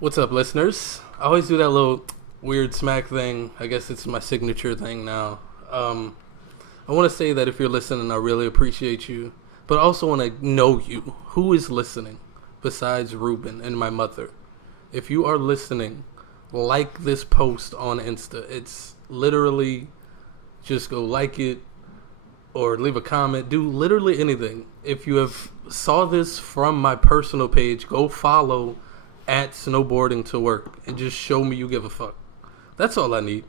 What's up, listeners? I always do that little weird smack thing. I guess it's my signature thing now. I want to say that if you're listening, I really appreciate you. But I also want to know you. Who is listening besides Reuben and my mother? If you are listening, like this post on Insta. It's literally just go like it or leave a comment. Do literally anything. If you have saw this from my personal page, go follow at Snowboarding to Work and just show me you give a fuck. That's all I need.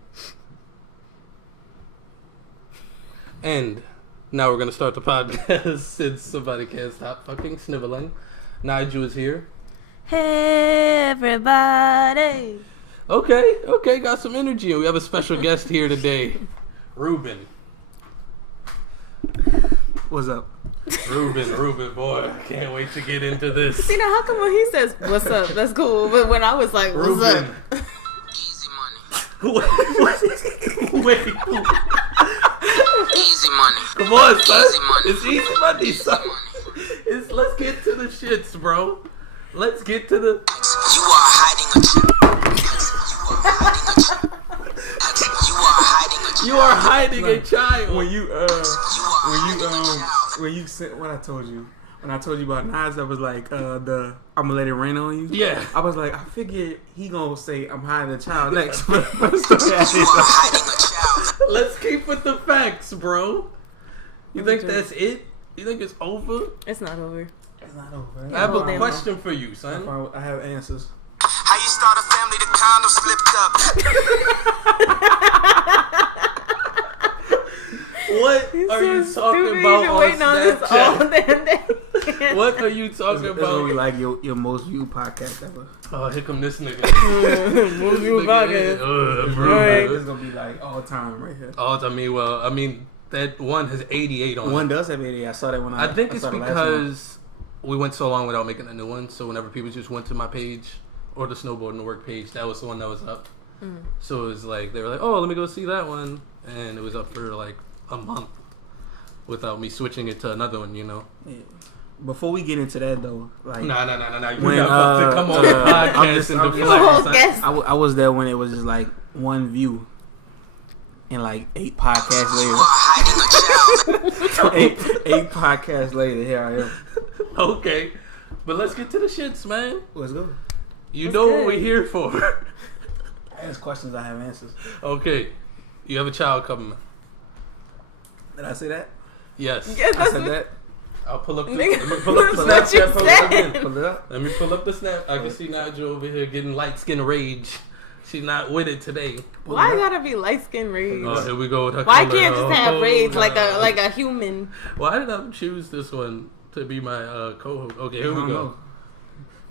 And now we're going to start the podcast since somebody can't stop fucking sniveling. Nigel is here. Hey, everybody. Okay, got some energy. And we have a special guest here today, Reuben. What's up? Reuben, boy, I can't wait to get into this. See, now how come when he says, what's up, that's cool, but when I was like, what's Reuben. up? Easy money. Wait. Easy money. Come on, son. Easy money. It's easy money, son. Money. Let's get to the shits, bro. Let's get to the... You are hiding a child. You are hiding a child. When I told you about Nigel, I was like, I'm gonna let it rain on you. Yeah. I was like, I figured he gonna say I'm hiding a child next. You are hiding a child. Let's keep with the facts, bro. You think that's it? You think it's over? It's not over. It's not over. I have a damn question for you, son. I have answers. How you start a family? The condom slipped up. What are you talking about on Snapchat? What are you talking It's about? gonna be like your most viewed podcast ever. Oh, here come this nigga. Most viewed podcast. Bro. It's gonna be like all time right here. I mean, that one has 88 on One it. does have 80. I saw that when I think it's saw the last one. because we went so long without making a new one. So whenever people just went to my page or the Snowboarding to Work page, that was the one that was up. So it was like, they were like, oh, let me go see that one. And it was up for like a month without me switching it to another one, you know? Yeah. Before we get into that though, like Nah. You when, got to come on the podcast I'm just- and I'm deflect. Oh, son. guess. I was there when it was just like one view, and like 8 podcasts You later, are hiding a child. eight podcasts later, here I am. Okay. But let's get to the shits, man. Let's go. You That's know good. what we're here for. I ask questions, I have answers. Okay. You have a child coming. Did I say that? Yes. Yes, I that's said what, that. I'll pull up the, Nigga, let me pull up the that's what you Snapchat post said. again. Pull it up. Let me pull up the snap. I can see Nigel over here getting light skin rage. She's not with it today. why gotta be light skin rage? Oh, here we go with her Why color. can't just have Oh, rage God. like a human? Why did I choose this one to be my co-host? Okay, here I we don't go. know.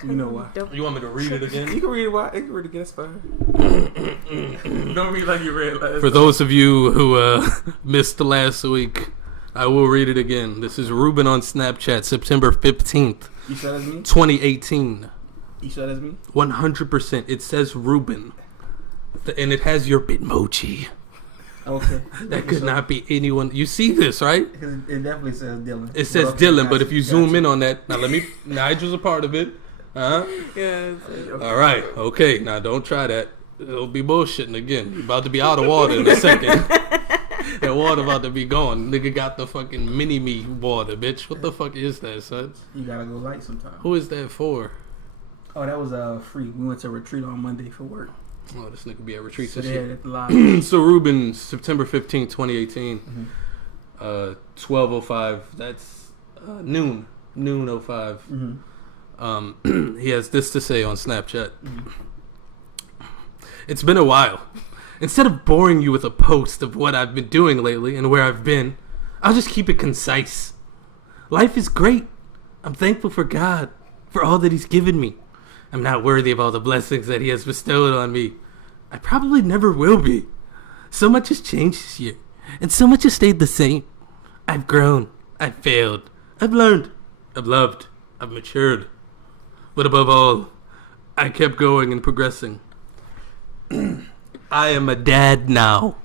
You know why? You want me to read it again? You can read it. Why? You can read it again. It's fine. Don't read like you read last. For those of you who missed the last week, I will read it again. This is Reuben on Snapchat, September 15th, You sure that's me? 2018. You sure that's me? 100%. It says Reuben. And it has your Bitmoji. Okay. That could not be anyone. You see this, right? Because it definitely says Dylan. It says okay, Dylan, got but you, if you got zoom in on that, now Nigel's a part of it. Huh? Yes. All right. Okay. Now don't try that. It'll be bullshitting again. You're about to be out of water in a second. That water about to be gone. Nigga got the fucking mini-me water, bitch. What the fuck is that, son? You gotta go light sometime. Who is that for? Oh, that was free. We went to a retreat on Monday for work. Oh, this nigga be at retreats So and they had shit. it at the lodge. So Reuben, September 15th, 2018, 12:05. That's noon 05. He has this to say on Snapchat. It's been a while. Instead of boring you with a post of what I've been doing lately and where I've been, I'll just keep it concise. Life is great. I'm thankful for God, for all that He's given me. I'm not worthy of all the blessings that He has bestowed on me. I probably never will be. So much has changed this year, and so much has stayed the same. I've grown. I've failed. I've learned. I've loved. I've matured. But above all, I kept going and progressing. I am a dad now.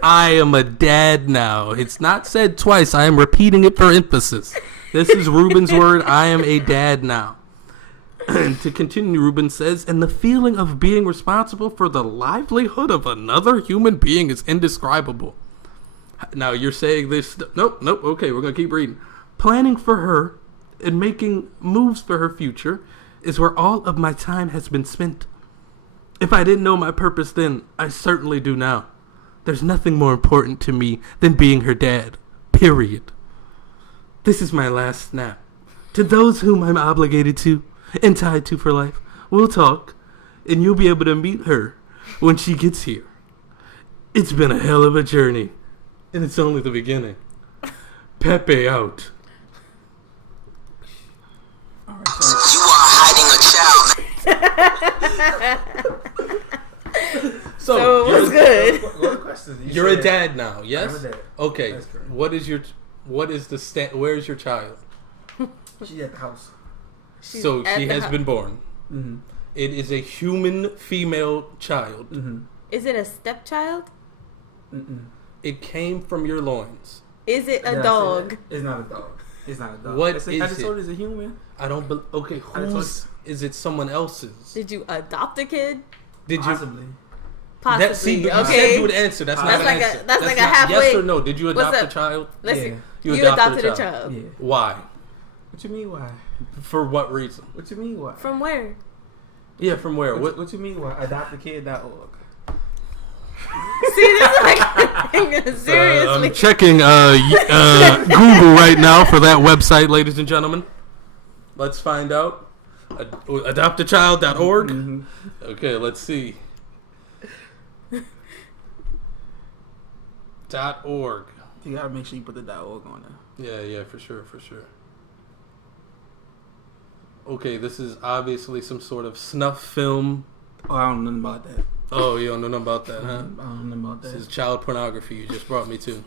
I am a dad now. It's not said twice. I am repeating it for emphasis. This is Reuben's word. I am a dad now. And to continue, Reuben says, and the feeling of being responsible for the livelihood of another human being is indescribable. Now, you're saying this... Nope, okay, we're going to keep reading. Planning for her and making moves for her future is where all of my time has been spent. If I didn't know my purpose then, I certainly do now. There's nothing more important to me than being her dad. Period. This is my last snap. To those whom I'm obligated to and tied to for life, we'll talk, and you'll be able to meet her when she gets here. It's been a hell of a journey, and it's only the beginning. Pepe out. All right, so, You are hiding a child. So it was good. what are the questions? You're a said- dad now, I'm yes? a dad. Okay. That's correct. Where's your child? She at the house. So at she the has hou- been born. Mm-hmm. It is a human female child. Mm-hmm. Is it a stepchild? Mm-mm. It came from your loins. Is it Did I a say dog? that? It's not a dog. It's not a dog. What I just is told it? you it's a human. I don't okay, I told whose is it someone else's? Did you adopt a kid? Did you Possibly. Possibly. that see, but you okay. said you would answer. That's not That's an like a- answer. that's like a not- halfway- Yes or no? Did you What's adopt a up? child? Let's Yeah. see. You You adopted adopted a a child. child. Yeah. Why? What you mean why? For what reason? What you mean why? From where? Yeah, from where? What you mean why? Adoptakid.org. See, this is like seriously. I'm checking Google right now for that website, ladies and gentlemen. Let's find out. Adoptachild.org. Mm-hmm. Okay, let's see. .org. You gotta make sure you put the .org on there. Yeah, for sure. Okay, this is obviously some sort of snuff film. Oh, I don't know nothing about that. Oh, you don't know nothing about that, huh? I don't know nothing about This that. is child pornography you just brought me to.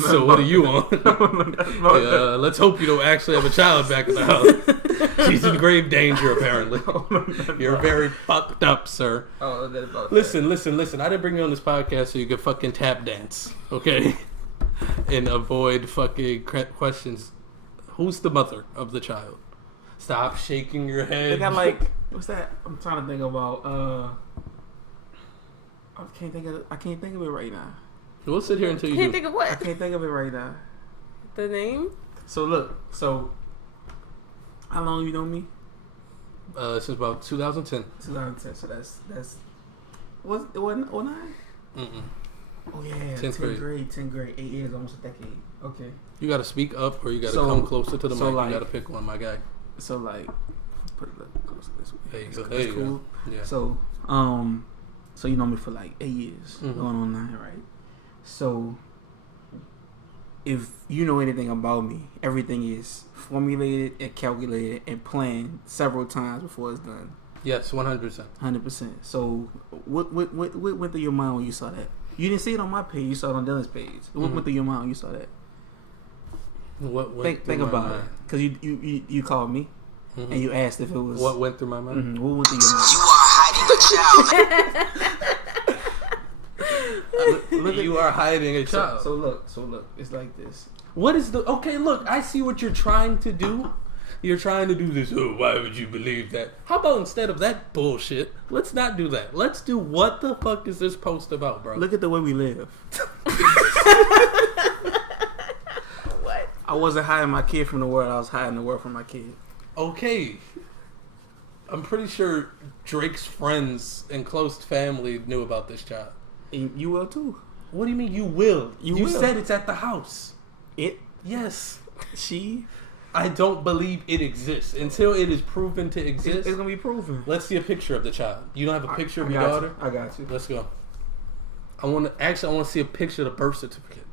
So what are you on? Let's hope you don't actually have a child back in the house. She's in grave danger, apparently. You're very fucked up, sir. Oh, that's about that. Listen. I didn't bring you on this podcast so you could fucking tap dance, okay? And avoid fucking questions. Who's the mother of the child? Stop shaking your head. They got like, what's that? I'm trying to think about. I can't think of it right now. We'll sit here until you Can't do. think of I what? can't think of it right now. The name? So look, how long you know me? Since about 2010. 2010. So that's it wasn't 09? Mm-mm. Oh yeah, 10th 10th grade, 10th grade, 8 years, almost a decade. Okay. You gotta speak up or you gotta So- come closer to the so mic. like- You gotta pick one, my guy. So like, put it close this way. There you go. That's There you cool. go. Yeah. So you know me for like 8 years, Mhm. going on 9, right? So if you know anything about me, everything is formulated and calculated and planned several times before it's done. Yes, 100%. 100%. So what went through your mind when you saw that? You didn't see it on my page. You saw it on Dylan's page. What Mhm. went through your mind when you saw that? What went Think through my about mind? it, because you called me Mhm. and you asked if it was What went through my mind? Mhm. What went through your mind? You are hiding a child. You are hiding a child. So look, it's like this. What is the... Okay, look, I see what you're trying to do. You're trying to do this, oh, why would you believe that? How about instead of that bullshit, let's not do that. Let's do what the fuck is this post about, bro? Look at the way we live. What? I wasn't hiding my kid from the world. I was hiding the world from my kid. Okay. I'm pretty sure Drake's friends and close family knew about this child. And you will too. What do you mean you will? You You will. said it's at the house. It, Yes. she, I don't believe it exists. Until it is proven to it's exist, gonna be proven. let's see a picture of the child. You don't have a picture of your got daughter? you. I got you. Let's go. I want to see a picture of the birth certificate.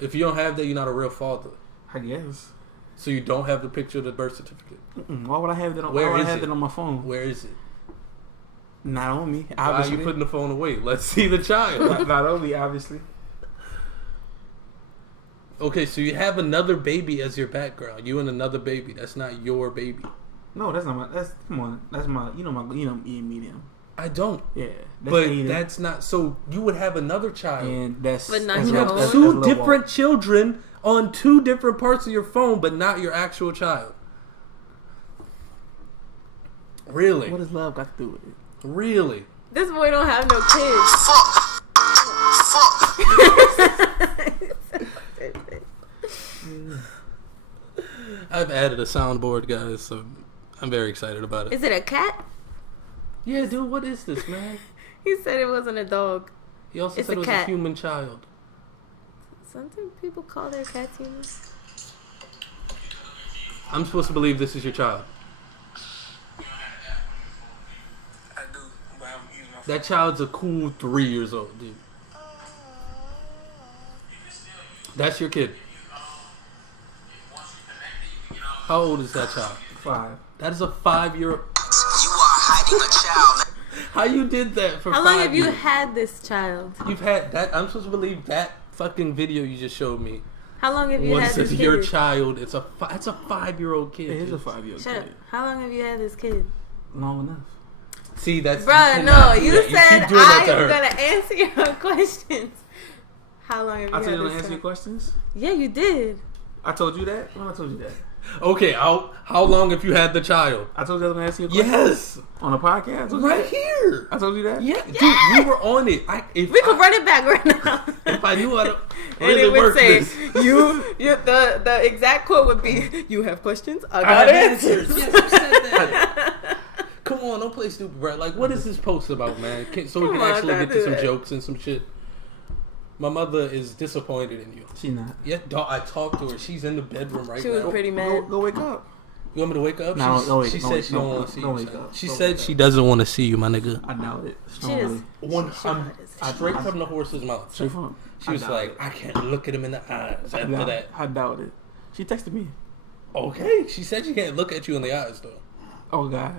If you don't have that, you're not a real father. I guess. So you don't have the picture of the birth certificate. Why would I have that? Where why would is I have it? that on my phone? Where is it? Not on me. Why are Obviously. you putting the phone away? Let's see the child. not on me, obviously. Okay, so you have another baby as your background. You and another baby. That's not your baby. No, that's not my. That's come on. That's my. You know me and medium. I don't. Yeah, But Aiden. that's not. So you would have another child. and that's. But not that's You your have own. that's two low different ball. children on two different parts of your phone, but not your actual child. Really? What does love got to do with it? Really? This boy don't have no kids. I've added a soundboard, guys, so I'm very excited about it. Is it a cat? Yeah, dude, what is this, man? He said it wasn't a dog. He also It's said a it was cat. a human child. Sometimes people call their cats humans. I'm supposed to believe this is your child. I do, but I don't use my phone. That child's a cool 3 years old, dude. That's your kid. How old is that child? 5. That is a 5-year-old. You are hiding a child. How you did that for How 5 long have you years? had this child? You've had that. I'm supposed to believe that fucking video you just showed me. How long have you had Once this it's kid? your child, it's a 5-year-old kid. It is a dude. 5-year-old Shut up. kid. How long have you had this kid? Long enough. See, that's Bruh, you no, cannot do you that. said keep doing that I to am her. gonna answer your questions. How long have you I told had you to this answer your child? questions. Yeah, you did. I told you that. When I told you that. Okay, how long have you had the child? I told you I was gonna answer your questions. Yes, On the podcast. I told you right that. here. I told you that. Yeah, dude, we were on it. If We could run it back right now. If I knew how to And really it would work say, this. the exact quote would be, you have questions? I I got have answers. answers. Yes, you said that. Come on, don't play stupid, bro. Like, what is this post about, man? So we Come can on, actually don't get to do some that. jokes and some shit. My mother is disappointed in you. She not. Yeah, dog, I talked to her. She's in the bedroom right She was now. pretty mad. Go wake up. You want me to wake up? No, She's- don't wake- she don't said wake- she don't don't- want to see don't you. wake son. up. She Don't said wake she up. doesn't want to see you, my nigga. I doubt it. She Strongly. is. I'm She straight is. from the horse's mouth. Straight from. She was I doubt like, it. I can't look at him in the eyes after that. I doubt it. She texted me. Okay, she said she can't look at you in the eyes, though. Oh God.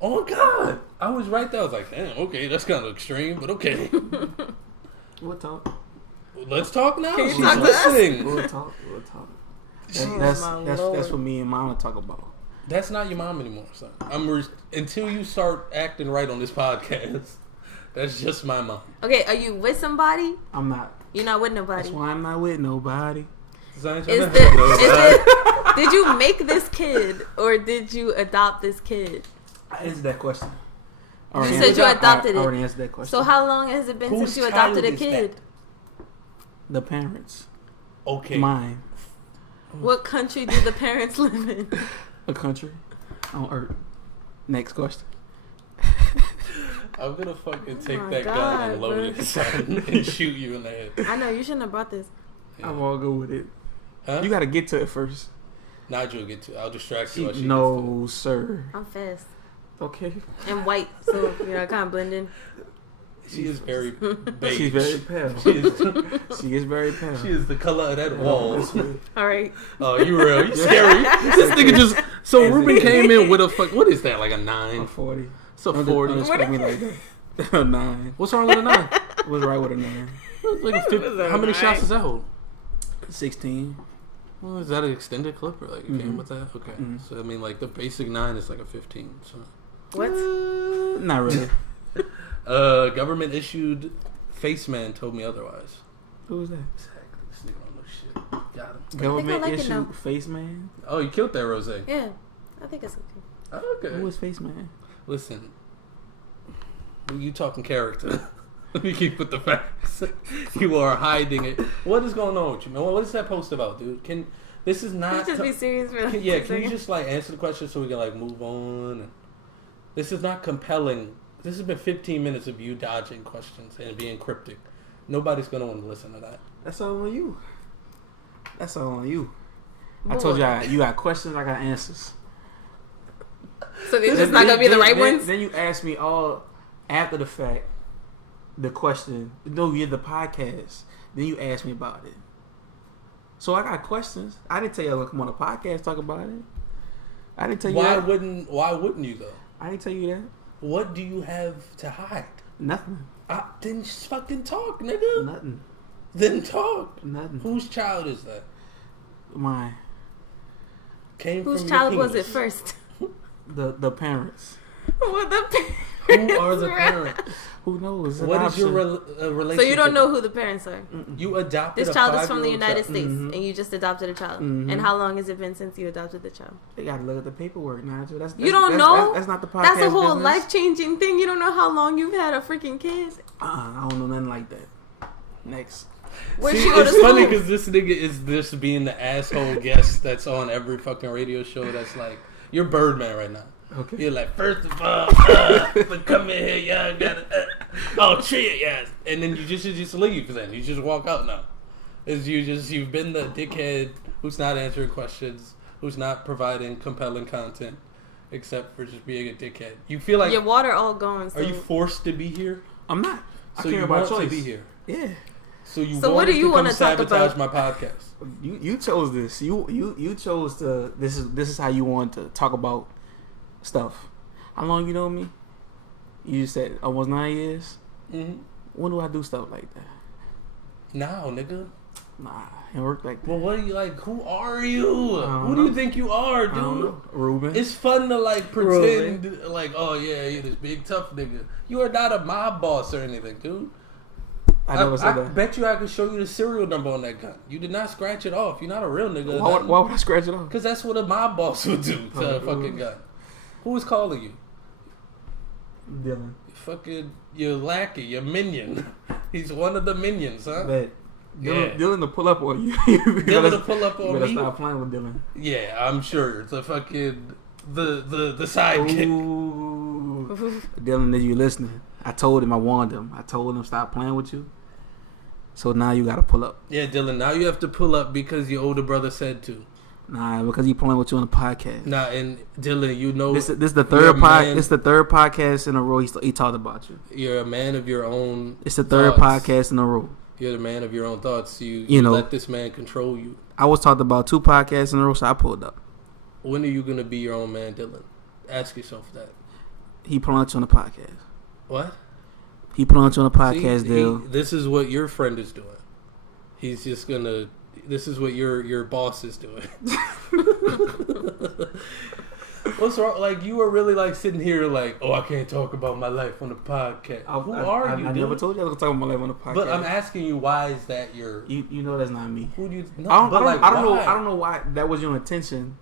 Oh, God. I was right there. I was like, damn, okay, that's kind of extreme, but okay. We'll talk. Let's talk now. Can you She's talk to us? listening. We'll talk. We'll talk. Oh, That's my that's Lord. what me and Mama talk about. That's not your mom anymore, son. Until you start acting right on this podcast, that's just my mom. Okay, are you with somebody? I'm not. You're not with That's nobody. why I'm not with nobody. Son, Is shut the, up. did you make this kid or did you adopt this kid? I answered that question. I You already said answered you that. adopted I it. already answered that question. So how long has it been Whose since you child adopted a is kid? that? The parents. Okay. Mine. What country do the parents live in? A country on Earth. Next question. I'm gonna fucking take my that gun God, and load bro. it son, and shoot you in the head. I know you shouldn't have brought this. Yeah. I'm all good with it. Huh? You got to get to it first. Nigel, get to. I'll distract you. While she No, sir. I'm fast Okay. and white, so you know I kind of blend in. gets to. She is very beige. She's very pale. She is, She is very pale. she is the color of that wall. All right. Oh, you real? You scary? This nigga just. So Reuben came in with a fuck. What is that? Like a 9? I'm 40. It's a 40. Don't expect me like that. A 9. What's wrong with a 9? What's right with a 9? Like a 50, how many shots does that hold? 16. Well, is that an extended clip or like it came Mhm. with that? Okay. Mhm. So I mean, like the basic 9 is like a 15. So. What? Not really. Government issued face man told me otherwise. Who was that? Exactly. This nigga don't know shit. Got him. Government like it issue now. face man. Oh, you killed that rose. Yeah, I think it's okay. Oh, okay. Who was face man? Listen, you talking character. Let me keep with the facts. You are hiding it. What is going on with you, man? What is that post about, dude? This is Can not. you just be serious for Yeah, a can you second? just like answer the question so we can like move on? And this is not compelling. This has been 15 minutes of you dodging questions and being cryptic. Nobody's gonna want to listen to that. That's all on you. That's all on you. I Boy. told you you got questions, I got answers. So they're just not gonna be the right ones? Then you ask me all after the fact the question. No, you're the podcast. Then you ask me about it. So I got questions. I didn't tell you I was gonna come on the podcast talk about it. I didn't tell you Why that. Why wouldn't you though? I didn't tell you that. What do you have to hide? Nothing. Then just fucking talk, nigga. Nothing. Then talk. Nothing. Whose child is that? Mine. Came Whose from child your was it penis. first? The parents. With the Who are the parents? Who knows? What is your relationship? So you don't know who the parents are. You adopted This a child is from the 5-year-old United child. States, and you just adopted a child. Mhm. And how long has it been since you adopted the child? They gotta look at the paperwork, Nigel. You don't know? That's not the podcast. That's a whole business. life-changing thing. You don't know how long you've had a freaking kid. I don't know nothing like that. Next. Where'd See, she go to it's funny school? because this nigga is just being the asshole guest that's on every fucking radio show. That's like, you're Birdman right now. Okay. You're like, first of all, but come in here, y'all gotta, oh, treat yes, and then you just leave. Then you just walk out now. You've been the dickhead who's not answering questions, who's not providing compelling content, except for just being a dickhead. You feel like Your water all gone. So. Are you forced to be here? I'm not. I So care you about want choice. to be here? Yeah. So you So what wanted do you to come wanna talk sabotage about? my podcast? You chose this. You chose to. This is how you want to talk about stuff. How long you know me? You said almost 9 years. Mm-hmm. When do I do stuff like that? Now, nigga. Nah, it work like that. Well, what are you like? Who are you? don't Who do you know. think you are, I don't dude? know. Reuben. It's fun to like pretend like, oh yeah, you're this big tough nigga. You are not a mob boss or anything, dude. I never said that. bet you I could show you the serial number on that gun. You did not scratch it off. You're not a real nigga. Why would I scratch it off? Because that's what a mob boss would do to a fucking gun. Who is calling you? Dylan. Fucking your lackey, your minion. He's one of the minions, huh? But Yeah. Dylan to pull up on you. Dylan to pull up You on better me? stop playing with Dylan. Yeah, I'm sure. It's a fucking the sidekick. Ooh. Dylan, if you listening, I told him, I warned him. I told him stop playing with you. So now you gotta pull up. Yeah, Dylan, now you have to pull up because your older brother said to. Nah, because he playing with you on the podcast. Nah, and Dylan, you know This is the you're third a man- It's the third podcast in a row. He talked about you. You're a man of your own. It's the third thoughts. podcast in a row. You're the man of your own thoughts. You know. let this man control you. I was talked about 2 podcasts in a row, so I pulled up. When are you gonna be your own man, Dylan? Ask yourself that. He put on you on the podcast. What? He put on you on the podcast See, deal. this is what your friend is doing. He's just gonna. This is what your boss is doing. What's wrong? Like, you were really like sitting here like, oh, I can't talk about my life on the podcast. Who are you? I dude? never told you I was gonna talk about my life on the podcast. But I'm asking you, why is that your? you know that's not me. Who do you? No, I but like, don't know. why? I don't know why that was your intention.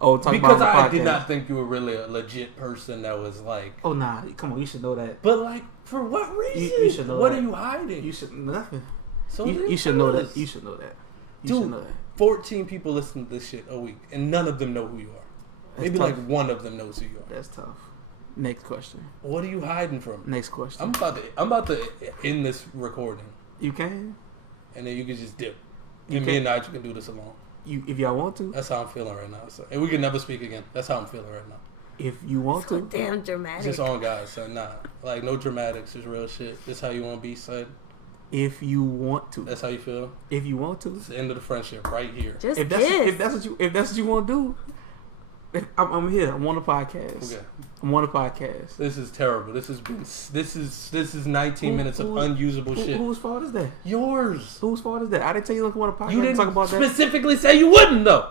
Oh, talk Because about my I podcast. did not think you were really a legit person that was like. Oh nah, come on, you should know that. But like, for what reason? You should know what that. are you hiding? You should nothing. So You should know that. You should know that. You Dude, should know that. 14 people listen to this shit a week, and none of them know who you are. That's Maybe tough. like one of them knows who you are. That's tough. Next question. What are you hiding from? Next question. I'm about to end this recording, You can. and then you can just dip. You And me and Nigel can do this alone. If y'all want to. That's how I'm feeling right now. So, and we can never speak again. That's how I'm feeling right now. If you want So to. damn It's dramatic. just on guys, son. Nah, like no dramatics. It's real shit. This how you want to be, son. If you want to. That's how you feel. If you want to. It's the end of the friendship right here. Just If that's what you want to do. I'm here. I'm on the podcast. Okay. I'm on the podcast. This is terrible. This is 19 minutes of unusable shit. Whose fault is that? Yours. Whose fault is that? I didn't tell you to come on the podcast You and didn't talk about that. specifically say you wouldn't though.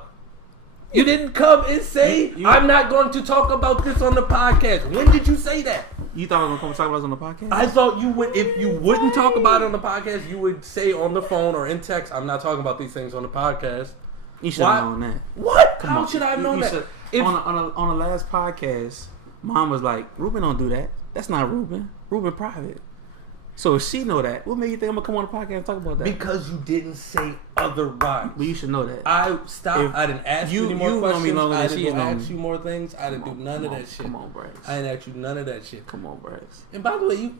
You didn't come and say I'm not going to talk about this on the podcast. When did you say that? You thought I was gonna come talk about this on the podcast? I thought you would. If you wouldn't talk about it on the podcast, you would say on the phone or in text, "I'm not talking about these things on the podcast." You should have known that. What? Come How on. should I have You known that? should- If- on the last podcast, Mom was like, "Reuben don't do that. That's not Reuben. Reuben private." So if she know that, what made you think I'm gonna come on the podcast and talk about that? Because you didn't say otherwise. But you should know that. I stopped. If I didn't ask you any you more know me questions. longer I than didn't she's go known ask me. you more things. I didn't do none of that shit. Come on, Bryce. I didn't ask you none of that shit. Come on, Bryce. And by the way,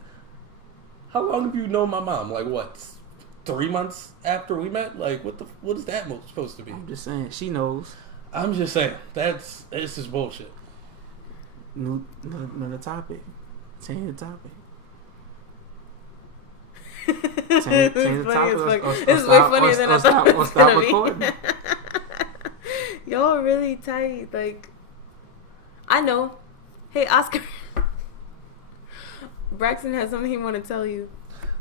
how long have you known my mom? Like what? 3 months after we met? Like what is that supposed to be? I'm just saying, she knows. I'm just saying this is bullshit. Another topic. Change the topic. Change the topic. It's way funnier than I thought it was stop gonna recording. be. Y'all really tight. Like, I know. Hey, Oscar. Braxton has something he want to tell you.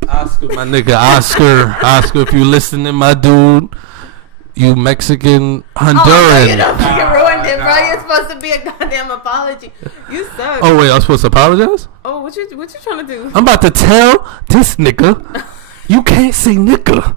Oscar, my nigga, Oscar, if you listening, my dude, you Mexican Honduran. Oh, you don't fucking ruin goddamn, bro. You're supposed to be a goddamn apology. You suck. Oh wait, I'm supposed to apologize? Oh, what you trying to do? I'm about to tell this nigga, you can't say nigga.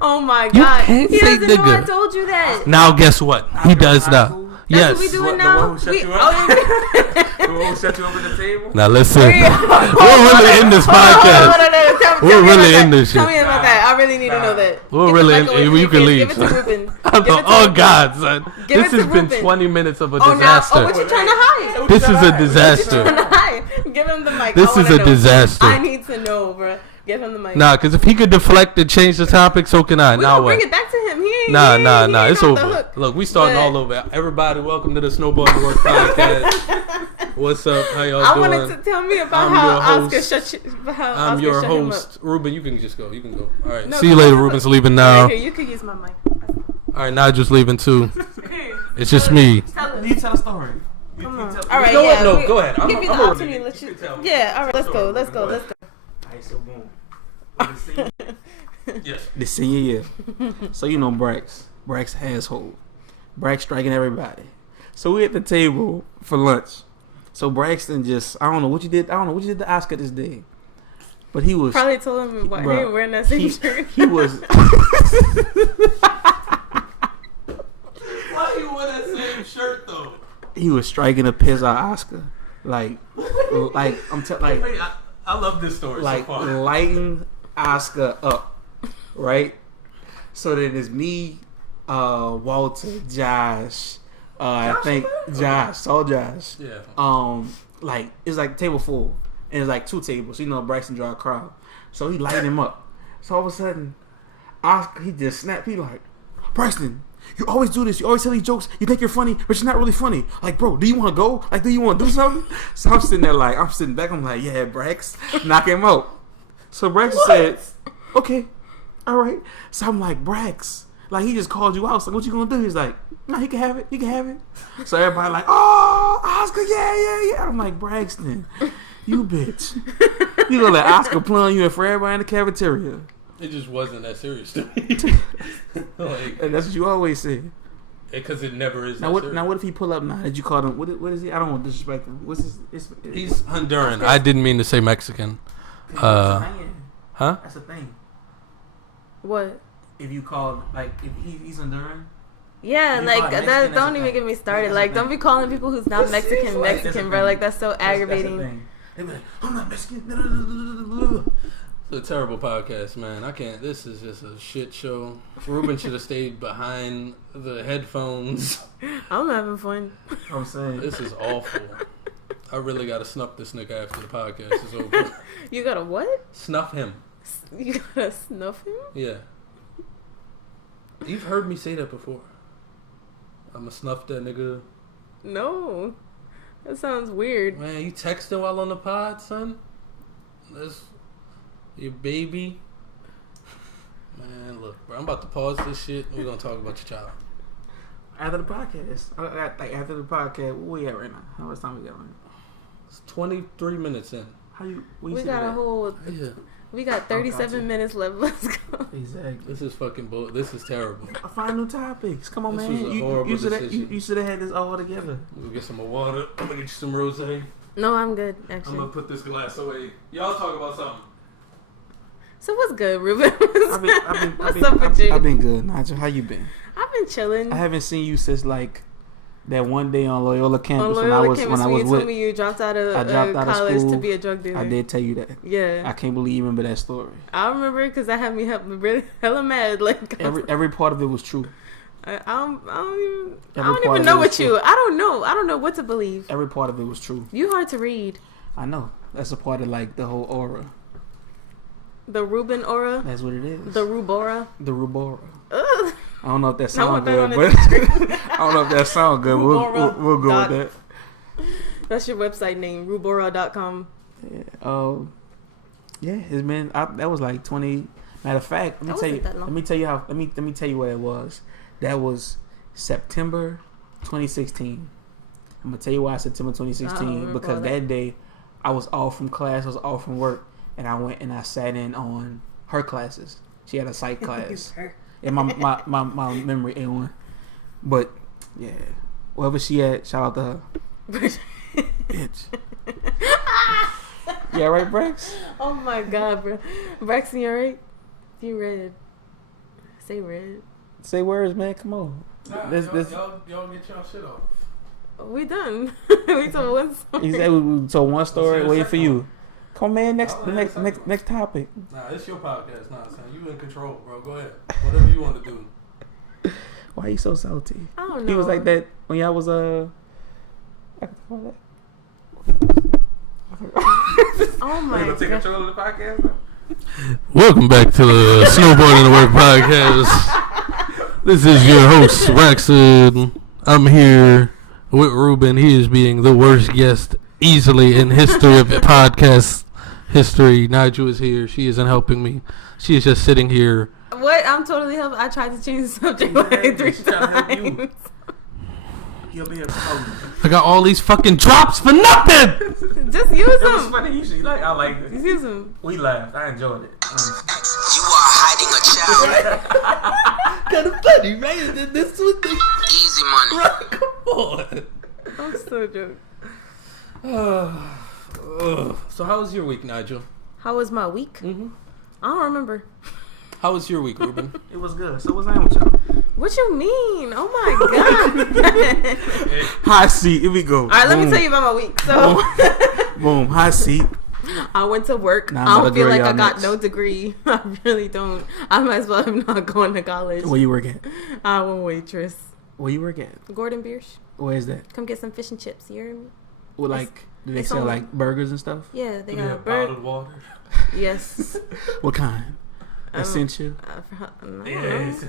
Oh my You god. can't He say doesn't know I nigga. told you that. Now guess what? He does now. That's Yes. what we doing The now. one who shut We you up? oh, The one who set you up at the table? Now listen. Yeah. We're really in this podcast. We're really in this Tell shit. me about that. I really need to know that. We're Get the really mic in. away from You your can kids. leave. Give it to Reuben. I'm Give it to oh Reuben. God, son. Give This it to has been Reuben. 20 minutes of a Oh, now, disaster. what you trying to hide? This is a What you disaster. trying to hide? Give him the mic. This I is wanna a know. disaster. I need to know, bro. Give him the mic. Nah, because if he could deflect and change the topic, so can I. We Now gonna bring what? it back to him. He ain't. Nah, he nah, ain't- nah. he It's ain't off the over. hook. Look, we starting But- all over. Everybody, welcome to the Snowball Work Podcast. What's up? How y'all I doing? wanted to tell me about I'm how your Oscar host. shut you. How I'm Oscar your shut him up. host, Reuben. You can just go. You can go. All right. No, See you come later. on. Ruben's leaving now. Right here, you could use my mic. All right, Nigel's leaving too. It's just me. Tell us. You tell a story. Come on. All right, know what? yeah. No, we- go ahead. Give you the I'm a- opportunity. Let you. you can tell. Yeah. All right. Let's go. Let's go. Let's go. Alright, so boom. Yes. The senior year. So you know Brax asshole. Brax striking everybody. So we at the table for lunch. So Braxton just I don't know what you did to Oscar this day. But he was Probably told him why he Bruh, ain't wearing that same shirt. he was Why you wear that same shirt though? he was striking a piss out Oscar. Like I'm telling like I love this story like so far. lighting Oscar up, right? So then it's me, Walter, Josh, I think Josh, saw Josh. Yeah. Like it's like table full, and it's like two tables. You know, Braxton draw a crowd, so he lighted him up. So all of a sudden, Oscar he just snapped. He like, Braxton, you always do this. You always tell these jokes. You think you're funny, but you're not really funny. Like, bro, do you want to go? Like, do you want to do something? So I'm sitting there like, I'm sitting back. I'm like, yeah, Brax, knock him out. So Brax said, okay, all right. So I'm like, Brax, like he just called you out. So what you gonna do? He's like, no, he can have it. He can have it. So everybody like, oh, Oscar, yeah. I'm like, Braxton, you bitch. You gonna let Oscar plunge you in for everybody in the cafeteria. It just wasn't that serious to me. Like, And that's what you always say. because it never is. Now that what? serious. Now what if he pull up now? Did you call him? What is he? I don't want to disrespect him. What's his? He's Honduran. I didn't mean to say Mexican. Huh? That's a thing. What? If you call like if he's Honduran. Yeah, You like call it that. Mexican, that's Don't a even thing. get me started. That's a Like, don't thing. be calling people who's not Mexican Mexican, bro. Like that's so aggravating. They be like, I'm not Mexican. It's a terrible podcast, man. I can't. This is just a shit show. Reuben should have stayed behind the headphones. I'm having fun. I'm saying. This is awful. I really got to snuff this nigga after the podcast is over. You gotta what? Snuff him. You gotta snuff him? Yeah. You've heard me say that before. I'ma snuff that nigga. No, that sounds weird. Man, you texting while on the pod, son? That's your baby. Man, look, bro, I'm about to pause this shit. We're gonna talk about your child. After the podcast, like after the podcast, where we at right now? How much time we got right now? It's 23 minutes in. How you? Where you We sit got a at? whole. Yeah. We got 37 minutes left. Let's go. Exactly. This is fucking bull. This is terrible. I find new topics. Come on, This man. was a horrible You should have decision. had this all together. We'll get some more water. I'm gonna get you some rosé. No, I'm good I'm actually. gonna put this glass away. Y'all talk about something. So what's good, Reuben? What's up with you? I've been good, Nigel. How you been? I've been chilling. I haven't seen you since like that one day on Loyola campus On when I Loyola was campus, when with. you told me you dropped out of, I dropped out of college school. to be a drug dealer. I did tell you that. Yeah, I can't believe you remember that story. I remember because that had me really hella mad. Like Every part of it was true. I don't Every part even of know it was what true. you. I don't know what to believe. Every part of it was true. You hard to read. I know. That's a part of like the whole aura. The Reuben aura. That's what it is. The Rubora. The rubora. Ugh. I don't know if that I sounds want that good, on the but I don't know if that sounds good. We'll go Rubora. with that. That's your website name, Rubora.com. Yeah. Yeah. It's been. That was like 20. Matter of fact, let me That tell you. wasn't that long. Let me tell you how. Let me tell you what it was. That was September 2016. I'm gonna tell you why September I don't 2016 remember because all that. that day I was off from class. I was off from work, and I went and I sat in on her classes. She had a psych class. And my memory ain't one. But yeah. Wherever she at, shout out to her. Bitch. Yeah, right, Brex? Oh my god, bro. Braxton, you alright? You red. Say red. Say words, man. Come on. Nah, This- y'all get y'all shit off. We done. We told one story. He said we told one story, the waiting for second you. Come on, man. I'll let the second one. Next topic. Nah, it's your podcast. Nah, son, you in control, bro. Go ahead. Whatever you want to do. Why you so salty? I don't know. He was like that when y'all was I can call that. Oh my god. control of the podcast? Welcome back to the Snowboarding to Work podcast. This is your host, Raxon. I'm here with Reuben. He is being the worst guest easily in history of podcast history. Nigel is here. She isn't helping me. She is just sitting here. What? I'm totally helping. I tried to change the subject like 3 times. You'll be I got all these fucking drops for nothing. Just use It was them. funny. I like it. Just use them. We laughed. I enjoyed it. You are hiding a child. Kind of funny, right? This was the Easy money. come on. I'm so joking. So how was your week, Nigel? How was my week? Mm-hmm. I don't remember. How was your week, Reuben? It was good. So what's wrong with y'all? What you mean? Oh my god. Hot seat. Here we go. All right, let me tell you about my week. So Boom. Hot seat. I went to work. Nah, I'm I about don't to feel grill like I y'all got next. no degree. I really don't. I might as well have not gone to college. Where you work at? I'm a waitress. Where you work at? Gordon Biersch. Where is that? Come get some fish and chips. You hear me? Well, like, do they it's sell on- like burgers and stuff? Yeah, they Do got we a have bird. bottled water? Yes. What kind? Essential. No.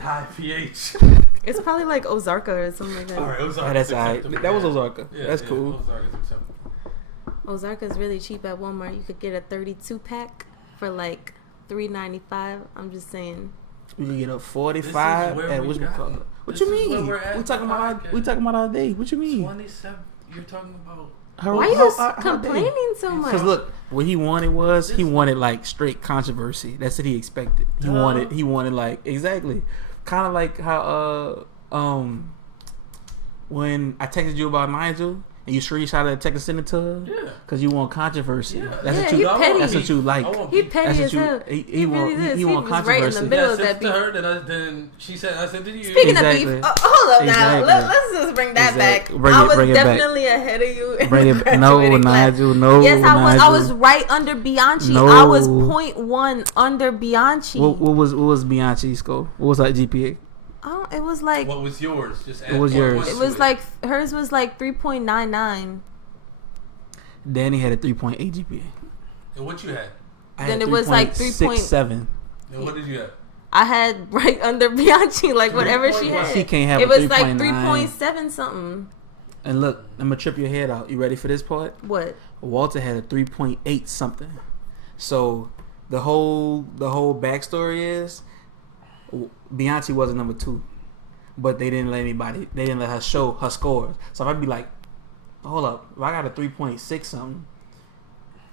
high pH. It's probably like Ozarka or something like that. All right, Ozark. Oh, that's alright. That was Ozarka. That's cool. Ozark is acceptable. Ozarka is really cheap at Walmart. You could get a 32 pack for like $3.95. I'm just saying. We can get a This 45 is where at we what you got call it. it? What This you is where mean? we're at We talking in the about podcast. we talking about our day. What you mean? 27. You're talking about. Why you complaining so much? Because look, what he wanted was he wanted like straight controversy. That's what he expected. He wanted like exactly, kind of like how when I texted you about Nigel and you screenshotted the text and sent it to her. Yeah. Because you want controversy. Yeah. That's Yeah, what he you. petty. That's what you like. I want He beef. petty That's as what hell. you. He want. really is. He want was right in controversy. the middle Yeah, of I that sent beef. to her, then she said, I said to you. Speaking Exactly. of beef, hold up now. Exactly. Let's just bring that Exactly. back. Bring I it- was bring it back. definitely ahead of you. in Bring the it. No, graduating class. Nigel. No. Yes, I was. I Nigel. was right under Bianchi. No. I was 0.1 under Bianchi. What was Bianchi's score? What was that GPA? Oh, it was like What was yours? Just add What was one yours? point it to was like hers was like 3.99. Danny had a 3.8 GPA. And what you had? I Then had it was like 3.67. And what did you have? I had right under Bianchi, like whatever she 3.1. had. He can't have it a was like 3.9. 3.7 something. And look, I'm gonna trip your head out. You ready for this part? What? Walter had a 3.8 something. So the whole backstory is Bianchi wasn't number 2, but they didn't let her show her scores. So if I'd be like, hold up, if I got a 3.6 something,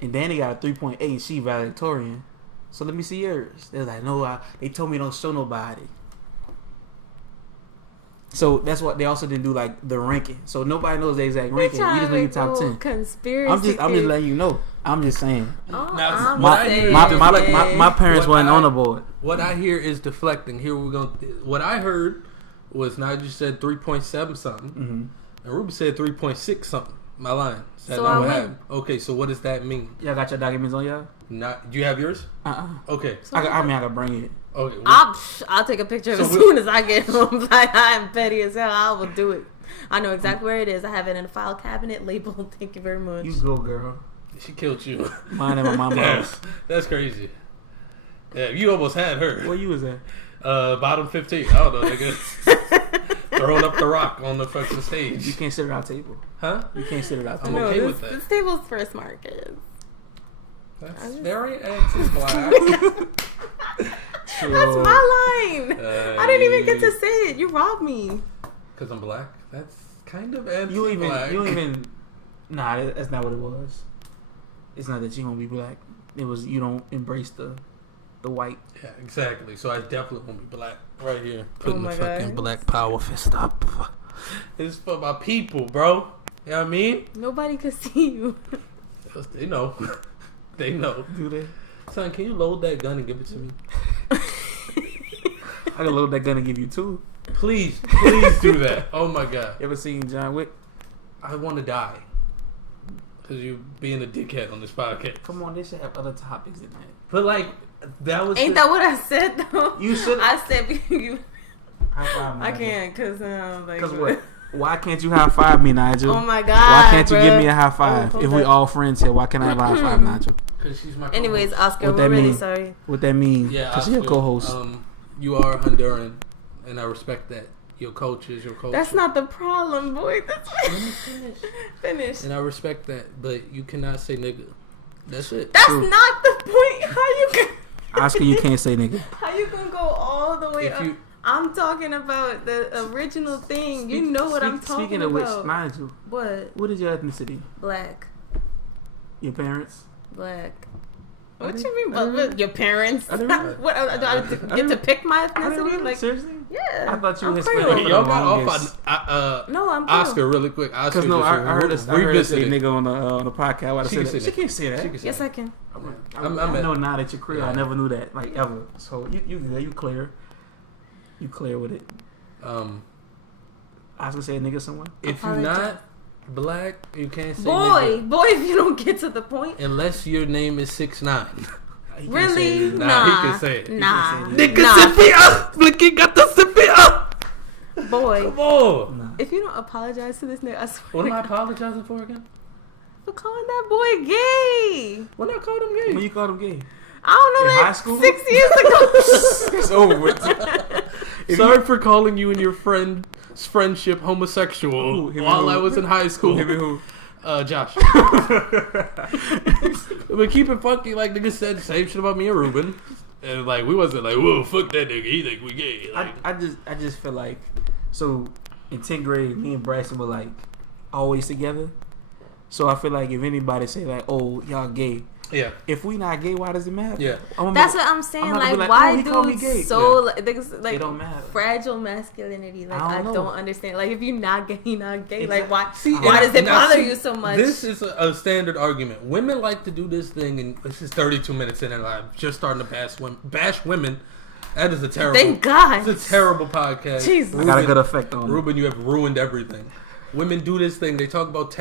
and Danny got a 3.8, and she valedictorian. So let me see yours. They're like, no, they told me don't show nobody. So that's what they also didn't do, like the ranking. So nobody knows the exact ranking. You just know your top 10. Conspiracy. I'm just letting you know. I'm just saying. Oh, Now, I'm what I hear- saying. My parents What wasn't I- on the board. What I hear is deflecting. Here we're going. What I heard was Nigel said 3.7 something, Mm-hmm. and Ruby said 3.6 something. My line. Is that So not I what win. happened? Okay, so what does that mean? Y'all got your documents on y'all? Not. Do you have yours? Okay. So I gotta bring it. Okay. I'll take a picture of it So as we- soon as I get home. Like, I'm petty as hell. I will do it. I know exactly where it is. I have it in a file cabinet labeled. Thank you very much. You go, girl. She killed you. Mine and my mama's house. That's crazy. Yeah, you almost had her. Where you was at? Bottom 15. I don't know, nigga. Throwing up the rock on the fucking You stage. can't sit at our table. Huh? You can't sit at our I'm table. okay this, with that. This table's for smart kids. That's very anti-black. So, That's my line. I didn't even get to say it. You robbed me. Because I'm black? That's kind of You anti-black. don't even. Nah, that's not what it was. It's not that you won't be black. It was you don't embrace the white. Yeah, exactly. So I definitely won't be black. Right here. Putting my the fucking God. black power fist up. It's for my people, bro. You know what I mean? Nobody could see you. They know. They know. Do they? Son, can you load that gun and give it to me? I can load that gun and give you 2. Please do that. Oh my god. You ever seen John Wick? I want to die. Because you being a dickhead on this podcast. Come on, they should have other topics in that. But like, that was... Ain't that what I said though? You should. I said you. High five me. I can't because like. Because what? Why can't you high five me, Nigel? Oh my god. Why can't you bruh. give me a high five? If we all friends here, why can't I have a high five, Nigel? Because she's my Anyways, co-host. Oscar, What we're that really mean? sorry. What that mean? Yeah, Because you're a Oscar, co-host. You are Honduran, and I respect that. Your culture is your culture. That's not the problem, boy. That's Let me finish. finish. And I respect that, but you cannot say nigga. That's it. That's True. not the point. How you Oscar, you can't say nigga. how you gonna go all the way If up? you- I'm talking about the original thing. You know what I'm talking Speaking of about. which, Nigel, What? what is your ethnicity? Black. Your parents? Black. Are What they- you mean? are they- Your parents? are they really? What? Do I get to pick my ethnicity? Like, Seriously? yeah. I thought you I'm were Creole. Hispanic. Y'all got longest. off on No, I'm Creole. Oscar really quick. Oscar Because no, just I heard us say revisited. nigga on the podcast. Why She say can that? say She that. can't say that. She can say Yes, that. I can. I know now that you're Creole. Yeah. I never knew that, like, ever. So you clear. You clear with it. I was gonna say a nigga somewhere. If you're not black, you can't say Boy, nigga. boy, if you don't get to the point. Unless your name is 6ix9ine. He can't Really? say it. Nah, he can say it. He Nah. can say it. Nigga, Nah. sip it up. Blicky got to sip it up. Boy, Come on. Nah. if you don't apologize to this nigga, I swear What am I to God, apologizing for again? for calling that boy gay. When I called him When gay. you called him gay, I don't know In that high school? 6 years ago. it's over with. Sorry for calling you and your friendship homosexual Who? while I was in high school. Who? Josh. But keep it funky, like nigga said, same shit about me and Reuben. And like we wasn't like, whoa, fuck that nigga, he think we gay. Like, I just feel like, so in 10th grade, me and Braxton were like always together. So I feel like if anybody say like, oh, y'all gay, yeah. if we not gay, why does it matter? Yeah. That's what I'm saying. I'm not gonna Like, be like, why oh, he called me gay. dudes so like It don't matter. fragile masculinity? Like, I I don't don't know. understand. Like, if you're not gay, you're not gay. Like, why? See, why and- does it now, bother see, you so much? This is a standard argument. Women like to do this thing, and this is 32 minutes in, and I'm just starting to bash women. That is a terrible. Thank God. It's a terrible podcast. Jesus. I got a good effect on it. Reuben, you have ruined everything. Women do this thing. They talk about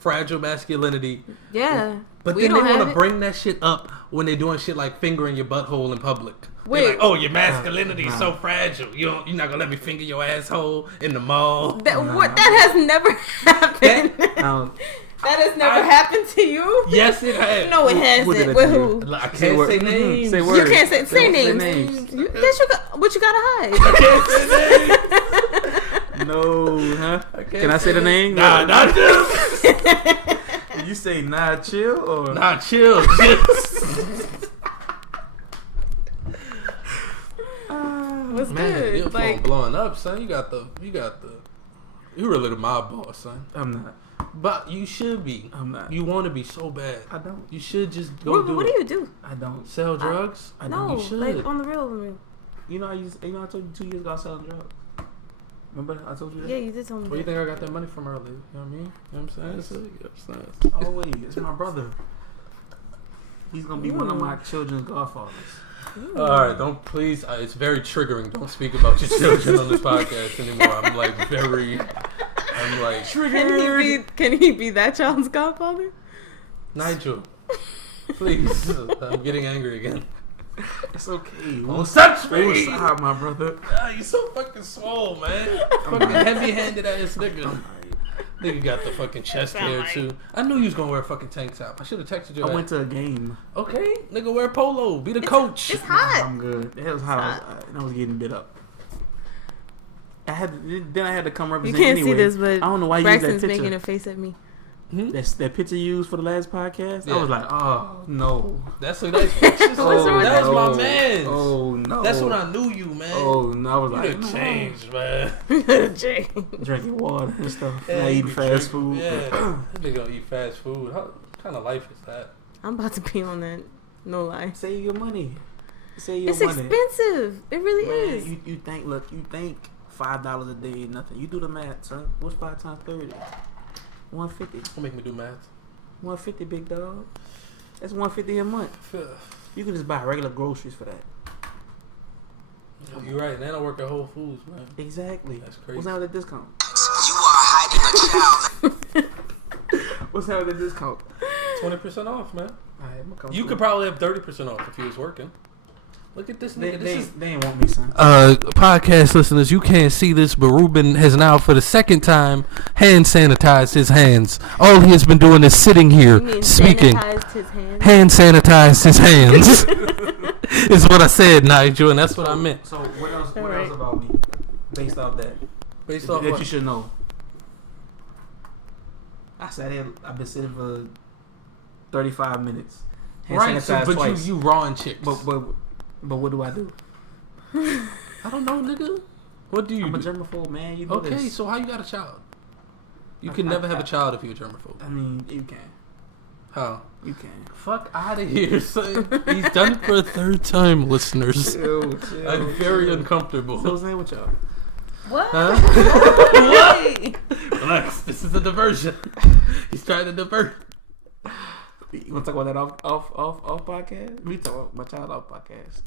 fragile masculinity. Yeah. But We then they don't want have to it. bring that shit up when they're doing shit like fingering your butthole in public. Wait. They're like, oh, your masculinity is Nah. so fragile. You're not going to let me finger your asshole in the mall. That has never happened. Now, That has never happened to you. Yes, it has. No, it Who did hasn't. it With to you? who? I Say can't word. say Mhm. names. Say You word. can't say Say names. names. What you gotta hide? I can't say names. no, huh? I can't Can I say the name? Nah, not this. You say nah, chill or Nah, chill. What's Man, good? your phone Like, blowing up, son. You really the mob boss, son. I'm not. But you should be. I'm not. You want to be so bad. I don't. You should just go what do do it. you do? I don't. Sell drugs? I No, don't. You should. like on the real. You know, I told you 2 years ago I was selling drugs. Remember I told you that? Yeah, you did tell me. Where you that. think I got that money from earlier? You know what I mean? You know what I'm saying? It's Always. It's my brother. He's gonna be one of my children's godfathers. All right, don't please. It's very triggering. Don't speak about your children on this podcast anymore. I'm like Can he be that child's godfather? Nigel. Please, I'm getting angry again. It's okay. Don't touch We'll me. stop, my brother. Ah, you so fucking swole, man. Fucking heavy-handed ass nigga. Nigga got the fucking chest hair too. I knew you was gonna wear a fucking tank top. I should have texted you. I went to a game. Okay, nigga, wear polo. Be the coach. It's hot. I'm good. It was hot. I was getting bit up. I had to come You represent can't anyway. see this, but I don't know why you used Braxton's that picture. making a face at me. That picture you used for the last podcast. Yeah. I was like, oh no. That's a nice picture. What's wrong with That's that? my man. Oh no. That's when I knew you, man. Oh no. I was You like, done changed, man. drinking water and stuff. Yeah, Not you eating be fast drinking- food. Yeah, this nigga don't eat fast food. How kind of life is that? I'm about to be on that. No lie. Save your money. Save your It's money. expensive. It really Man, is. you think $5 a day, nothing. You do the math, son. What's 5 times 30? 150. Don't make me do math. 150, big dog. That's 150 a month. You can just buy regular groceries for that. You're right. They don't work at Whole Foods, man. Exactly. That's crazy. What's that with the discount? You are hiding a child. What's that with the discount? 20% off, man. Alright, You could probably have 30% off if you was working. Look at this nigga. They ain't want me, son. Podcast listeners, you can't see this, but Reuben has now, for the second time, hand sanitized his hands. All he has been doing is sitting here speaking. Sanitized his hands? Hand sanitized his hands. Is what I said, Nigel, and that's what I meant. So what else? What Alright. else about me? Based off that. Based that off you what? should know. I sat here. I've been sitting for 35 minutes. Hand Right, so, sanitized but twice. you rawing chicks. But what do I do? I don't know, nigga. What do you I'm a do? germaphobe, man. You know Okay, this. so how you got a child? You can never have a child if you're a germaphobe. I mean, you can. How? You can. Fuck out of here, son. He's done it for a third time, listeners. Chill. I'm very uncomfortable. So what's that with y'all? What? Huh? What? Relax. This is a diversion. He's trying to divert. You want to talk about that off podcast? We talk about my child off podcast.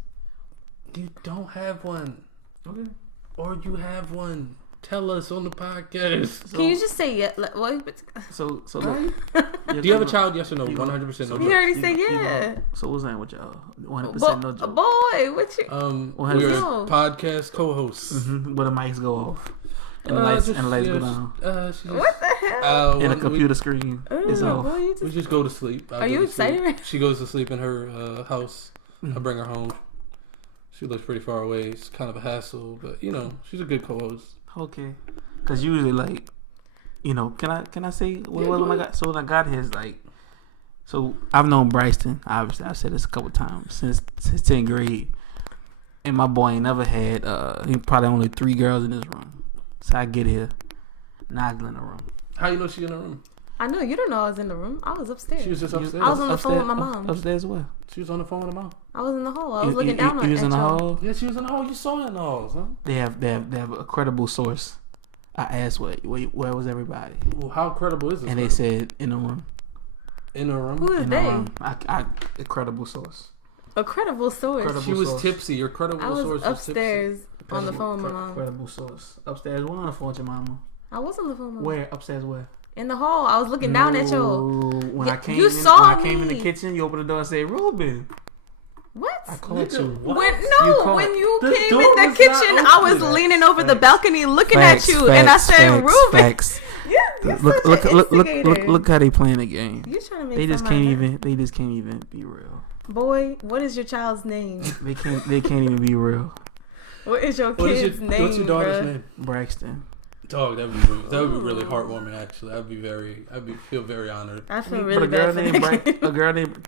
You don't have one, Okay. or you have one. Tell us on the podcast. Can you just say yeah? Like, what? So Right? look. Do you have a child? Yes or no? You- 100% no. You jokes. already said yeah. So what's that with y'all? 100% no joke. Boy, what you? What We're has- No. podcast co-hosts. Mm-hmm. Where the mics go off and the lights go down What the hell? and the computer screen is Ooh, off. boy, you We just, just go to sleep. Are you excited? She goes to sleep in her house. I bring her home. She lives pretty far away. It's kind of a hassle, but you know, she's a good co-host. Okay. Cause usually like, you know, can I say what when I got when I got his like, so I've known Bryson. Obviously, I've said this a couple times since 10th grade, and my boy ain't never had. He probably only 3 girls in his room. So I get here, Nigel in the room. How you know she in the room? I know you don't know I was in the room. I was upstairs. She was just upstairs. I was on the phone with my mom. Upstairs as well. She was on the phone with her mom. I was in the hall. I was looking down on You was in the y'all. hall. Yeah, she was in the hall. You saw her in the halls, huh? They have a credible source. I asked where was everybody, Well, how credible is this? and they said in the room. in her room. Who is In the they? room. I a credible source. A credible source. Credible She was source. tipsy. Your credible I was source upstairs on the Credible- phone with my mom. Credible source. Upstairs. We're on the phone with your mama. I was on the phone with my mom. Where? Upstairs where? In the hall. I was looking down at y'all. No, When Yeah, I came you in, saw when I came in the me. kitchen, you opened the door and said, Reuben. What? I caught Nigga, you. what? When You caught- when you The came door in the was kitchen, not I was open. leaning over the Facts. balcony looking at you, and I said, Reuben, Facts. you're Look, such an instigator. look how they playing the game. You're trying to make They just somebody can't hurt. even. They just can't even be real. Boy, what is your child's name? They can't. They can't even be real. What is your What is kid's name? what's your daughter's bruh? name? Braxton. Dog, that would be really heartwarming. Actually, feel very honored. I feel But really a girl bad for named that kid. a girl named.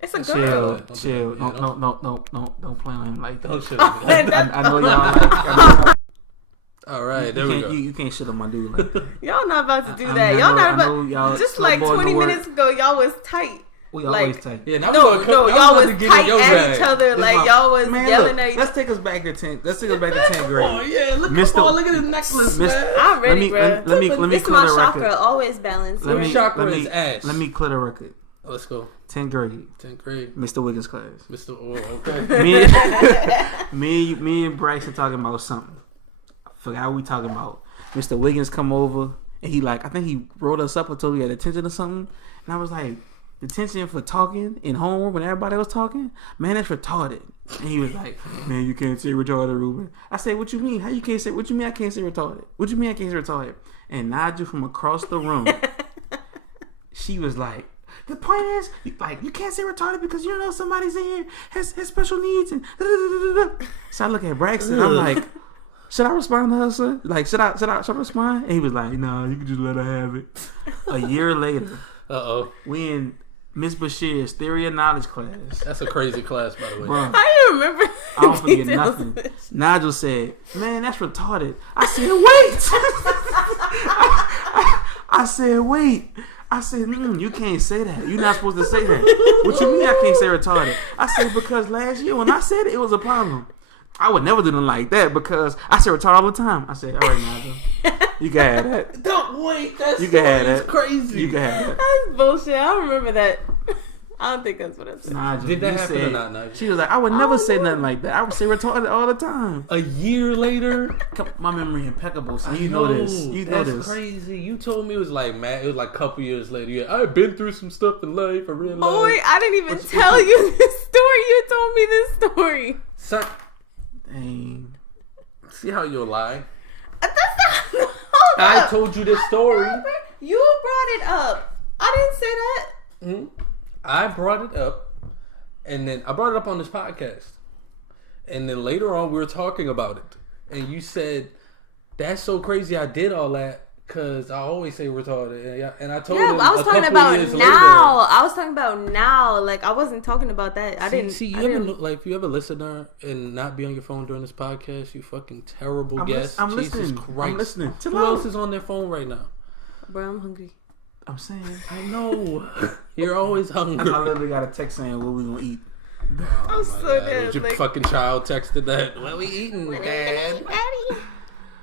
It's a Chill, girl. chill. Yeah, Don't play on him like that. Don't shit Oh, on me. I know y'all like. All right, there we go. You can't shit on my dude like that. Y'all not about to do I that. mean, Y'all I not know about. y'all Just slow like boy 20 to work. minutes ago, y'all was tight. We Like- always take. Yeah, now No, we gonna y'all was get in tight your at bag. each other. This Like my- y'all was Man, yelling look, at each let's take us back to 10th. Let's take us back to 10th grade. Oh yeah, look Mr. at his necklace, Mr. man. I'm ready, bro. let me It's clear my the chakra, record. always balanced. Let Your me- chakra let is me- ash. Let me clear the record. Let's go. 10th grade, 10th grade, Mr. Wiggins class. Mr. Oh, okay. Me and Bryson talking about something. I forgot what we talking about. Mr. Wiggins come over and he like, I think he wrote us up or told we had attention or something. And I was like, detention for talking in homeroom when everybody was talking? Man, that's retarded. And he was like, man, you can't say retarded, Reuben. I said, what you mean? How you can't say, what you mean I can't say retarded? What you mean I can't say retarded? And Nigel from across the room, she was like, the point is, you can't say retarded because you don't know somebody's in here has special needs and So I look at Braxton, I'm like, should I respond to her, son? Like, should I respond? And he was like, no, you can just let her have it. A year later, we in Miss Bashir's Theory of Knowledge class. That's a crazy class, by the way. Bruh, I didn't remember. I don't forget details of nothing. this. Nigel said, man, that's retarded. I said, wait. I said, wait. I said, you can't say that. You're not supposed to say that. What you mean I can't say retarded? I said, because last year when I said it, it was a problem. I would never do nothing like that because I say retarded all the time. I say, all right, Nigel, you can have that. Don't wait. That's You can have that. crazy. You can have that. That's bullshit. I don't remember that. I don't think that's what I said. Nigel, Did that you happen said, or not, Nigel? She was like, I would never say nothing like that. I would say retarded all the time. A year later, My memory impeccable, so you know this. You know that's this. crazy. You told me it was like mad. It was like a couple years later. Yeah, I've been through some stuff in life. I realized. Boy, I didn't even tell you this story. You told me this story. Son, Dang. see how you'll lie. That's not. Hold I up. told you this story. You brought it up. I didn't say that. I brought it up, and then I brought it up on this podcast, and then later on we were talking about it, and you said, "That's so crazy. I did all that because I always say retarded." And I told Yeah, him but I was a talking couple about years now. later. I was talking about now. Like I wasn't talking about that. I didn't. See, I you ever didn't- like if you ever listen to her and not be on your phone during this podcast, you fucking terrible guest. I'm Jesus listening. Christ. I'm listening. Chill Who out. else is on their phone right now? Bro, I'm hungry. I'm saying. I know. You're always hungry. I literally got a text saying what we gonna eat. I'm so dead. Your Like, fucking child texted that. What we eating, Dad?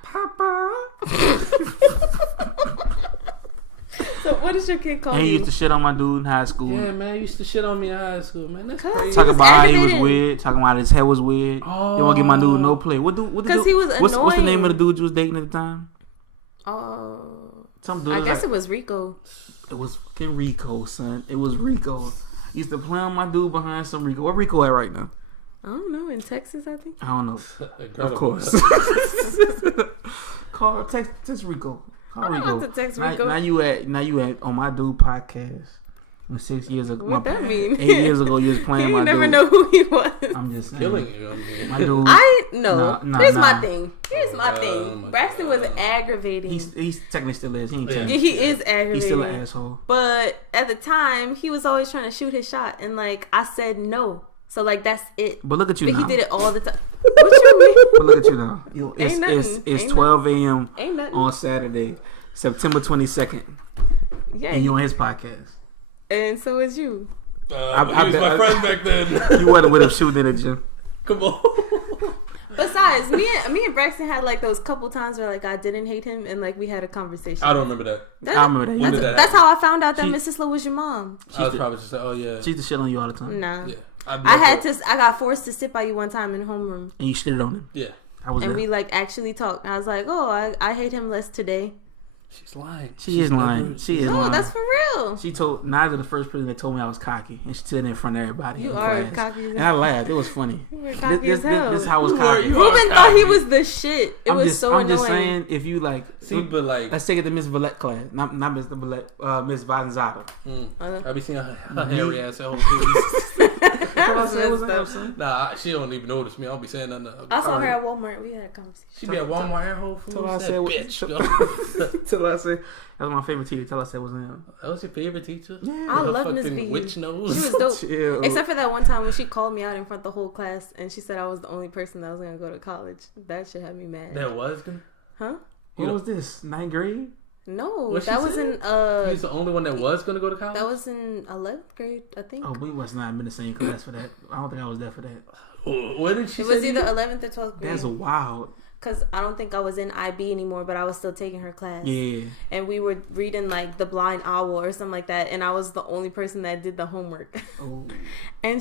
Papa. so what is your kid called? And he used to shit on my dude in high school. Yeah, man, used to shit on me in high school, man. That's crazy. Talking was about how he was aggravating. weird. Talking about his hair was weird. Oh. You want to give my dude no play. What the Because dude? he was What's the name annoying. of the dude you was dating at the time? Oh, Some dude. I was guess like, it was Rico. It was fucking Rico, son. It was Rico. Used to play on my dude behind some Rico. Where Rico at right now? I don't know, in Texas, I think. I don't know. Incredible. Of course. Call text Rico. Call I don't Rico. have to text Now- Rico. Now you at on my dude podcast. When 6 years ago, What that mean? 8 years ago, you was playing You my never dude. know who he was. I'm just saying. Killing you. I mean. My dude. No. Nah, Here's nah. my thing. Here's my Oh thing. my Braxton was God. aggravating. He's technically still is. He ain't Yeah. changed. Yeah, he is aggravating. He's still an asshole. But at the time, he was always trying to shoot his shot, and like I said no. So like that's it. But look at you But now. he did it all the time. What you mean? But look at you now. Ain't nothing. It's Ain't 12 a.m. Ain't nothing. on Saturday, September 22nd, Yeah. and you on his podcast. And so is you. He was my friend back then. You wasn't with him shooting in the gym. Come on. Besides, me and Braxton had like those couple times where like I didn't hate him and like we had a conversation. I don't remember that. That's, I remember that. When did that that's happen? how I found out that She- Mrs. Lowe was your mom. I was probably just like, oh yeah. She used to shit on you all the time. Nah. Yeah. I got forced to sit by you one time in homeroom. And you shitted on him. Yeah. I was And there. we like actually talked. And I was like, oh, I hate him less today. She's lying. She is lying. She is No, lying. that's for real. She told Nigel the first person that told me I was cocky, and she said it in front of everybody. You in are class. cocky as And I laughed. It was funny. You were cocky This as hell. this how I was You cocky. were- Reuben thought he was the shit. It I'm was just, so I'm annoying. just saying, if you like, See, but like, let's take it to Miss Vallette class, not Miss Vallette, Miss Vanzata. I be seeing her Mm-hmm. hairy ass at home too. That's Nah, she don't even notice me. I don't be saying nothing. I saw her at Walmart. We had a conversation. She be at Walmart and Whole Foods. Till I That said, bitch. till I said, that was my favorite teacher. Till I said, was him. That was your favorite teacher? Yeah. I Her love Miss fucking V. witch She nose. was dope. Chill. Except for that one time when she called me out in front of the whole class and she said I was the only person that was gonna go to college. That shit had me mad. That was good. Huh? What was this? 9th grade? No, What she that was said? in He's the only one that was gonna go to college. that was in 11th grade, I think. Oh, we was not in the same class for that. I don't think I was there for that. What did she It say? was to either you? 11th or 12th grade. That's wild. Because I don't think I was in IB anymore, but I was still taking her class. Yeah. And we were reading like The Blind Owl or something like that. And I was the only person that did the homework. Oh. And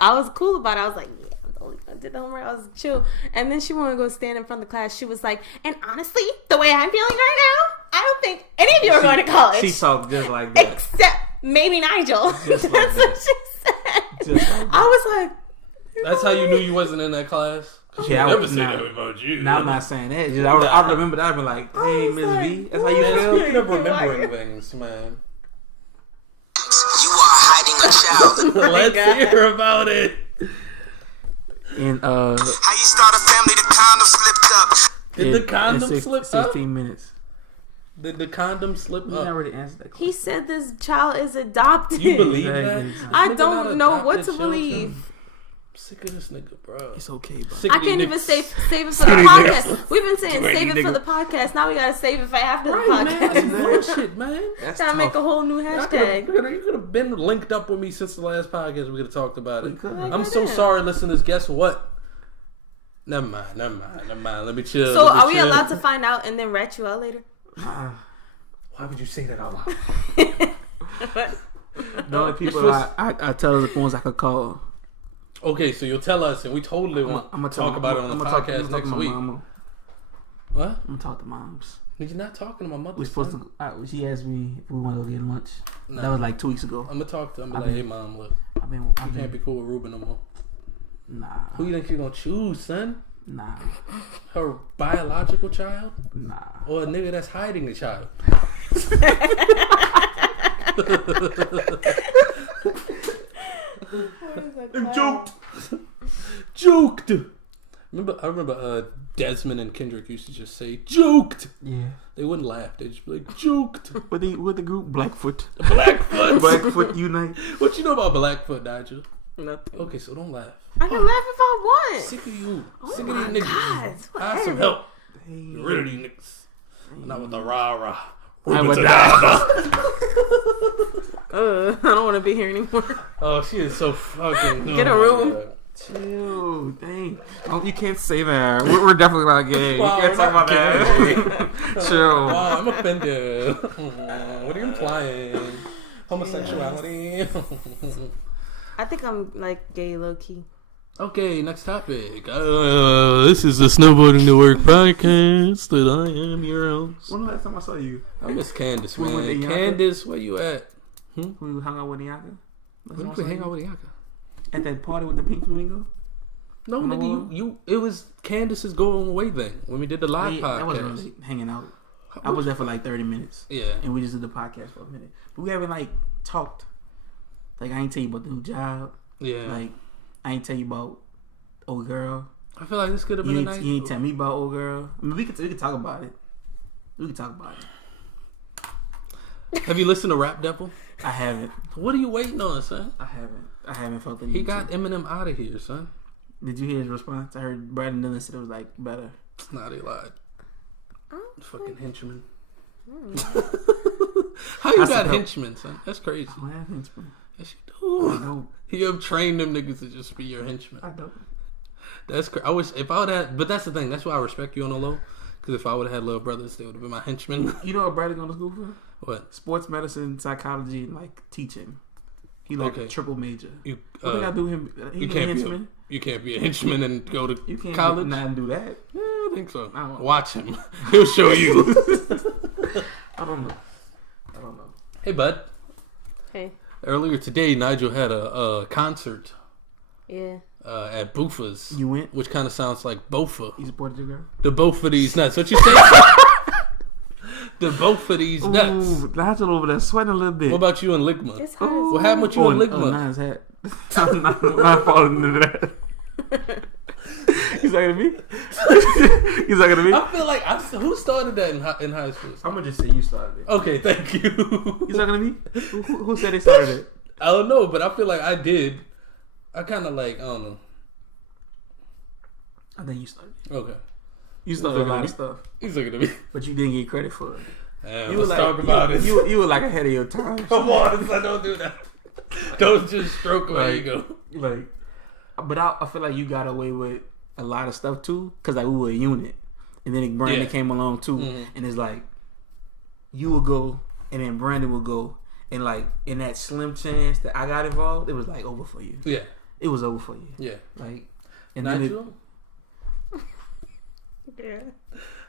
I was cool about it. I was like, yeah, I'm the only one that did the homework. I was chill. And then she wanted to go stand in front of the class. She was like, and honestly, the way I'm feeling right now, I don't think any of you are going to college. She talked just like that. Except maybe Nigel. Just That's like that. what she said. Just like that. I was like, That's how you knew you wasn't in that class. Yeah, I never was say not. that about you. Now I'm not saying that. Just, I remember that. I'd be like, hey, was Miss like, V. That's how you Man, feel? speaking of remembering things, man. You are hiding a child. Let's hear about it. And How you start a family, the condom slipped up. Did the condom slip 16 up? minutes. Did the condom slip We up? already answered that question. he said this child is adopted. You believe that? Exactly. This I nigga don't not know what adopted to children? believe. I'm sick of this nigga, bro. It's okay, bro. Sick I of these can't even niggas. save it for the podcast. We've been saying save it for the podcast. Now we gotta save it for after the Right, man. That's podcast. bullshit, man. That's Gotta make a tough. whole new hashtag. You could have been linked up with me since the last podcast. We could have talked about it. We could. I'm so Goddamn. sorry, listeners. Guess what? Never mind. Let me chill. So let me are we chill. allowed to find out and then rat you out later? Nah. Why would you say that out loud? The only people I tell the ones I could call. Okay, so you'll tell us, and we totally want to talk about it on the podcast next week. What? I'm gonna talk to moms. You're not talking to my mother. We're supposed to. She asked me if we want to go get lunch. Nah. That was like 2 weeks ago. I'm gonna talk to them. Be like, hey, mom, look, you can't be cool with Reuben no more. Nah. Who you think she's gonna choose, son? Nah. Her biological child? Nah. Or a nigga that's hiding the child? Joked. I remember Desmond and Kendrick used to just say joked. Yeah. They wouldn't laugh. They'd just be like joked. With the group Blackfoot. Blackfoot Unite. What you know about Blackfoot, Nigel? Nothing. Okay, so don't laugh. I can laugh if I want. Sick of you. Oh Sick of my these God. niggas. I have some help. Hey. Get rid of these niggas. Not with the rah-rah. I would I don't want to be here anymore. Oh, she is so fucking... Get a room. Chill, dang. Oh, you can't say that. We're definitely not gay. Wow, You can't talk about that. Chill. Wow, I'm offended. What are you implying? Homosexuality? I think I'm like gay low key. Okay, next topic. This is the Snowboarding to Work podcast that I am your host. When the last time I saw you? I miss Candace, We went to man. Yaka? Candace, where you at? We hung out with Yaka? When did we hang out with Yaka? At that party with the pink flamingo? No, nigga, you. It was Candace's going away thing when we did the live podcast. That wasn't really hanging out. I was there for like 30 minutes. Yeah. And we just did the podcast for a minute. But we haven't like talked. Like I ain't tell you about the new job. Yeah. Like I ain't tell you about old girl. I feel like this could have been a nice. You ain't tell me about old girl. I mean, we could talk about it. We could talk about it. Have you listened to Rap Devil? I haven't. What are you waiting on, son? I haven't felt the need. He got Eminem out of here, son. Did you hear his response? I heard Brandon Dillon said it was like better. Nah, they lied. Oh, Fucking henchman. How you got henchmen, son? That's crazy. I have henchmen. Yes, you do. I know. You have trained them niggas to just be your henchmen. I know. That's crazy. I wish if I would have, but that's the thing. That's why I respect you on the low. Because if I would have had little brothers, they would have been my henchmen. You know what Brandon going to school for? What? Sports medicine, psychology, and like teaching. He like a triple major. You, what did I do him? You can't be a henchman and go to you can't college. Not do that. Yeah, I think so. I don't know. Watch him. He'll show you. I don't know. Hey, bud. Hey. Earlier today, Nigel had a concert. Yeah. At Boofa's. You went? Which kind of sounds like Bofa. You supported your girl? The both of these nuts. What you say? The both of these nuts. Ooh, Nigel over there sweating a little bit. What about you and Ligma? It's hard. What happened with you and Ligma? Nice hat. I'm not falling into that. He's talking to me? He's talking to me? I feel like who started that in high school? I'm going to just say you started it. Okay, thank you. You talking to me? Who said they started it? I don't know, but I feel like I did. I kind of like, I don't know. I think you started it. Okay. You started a lot of stuff. He's looking at me. But you didn't get credit for it. You let's talk about it. You were like ahead of your time. Come on, son, don't do that. Don't just stroke my ego. Like, but I feel like you got away with a lot of stuff too, because like we were a unit, and then Brandon came along too, and it's like you would go, and then Brandon would go, and like in that slim chance that I got involved, it was like over for you. Yeah, it was over for you. Yeah, like and Nigel. Yeah.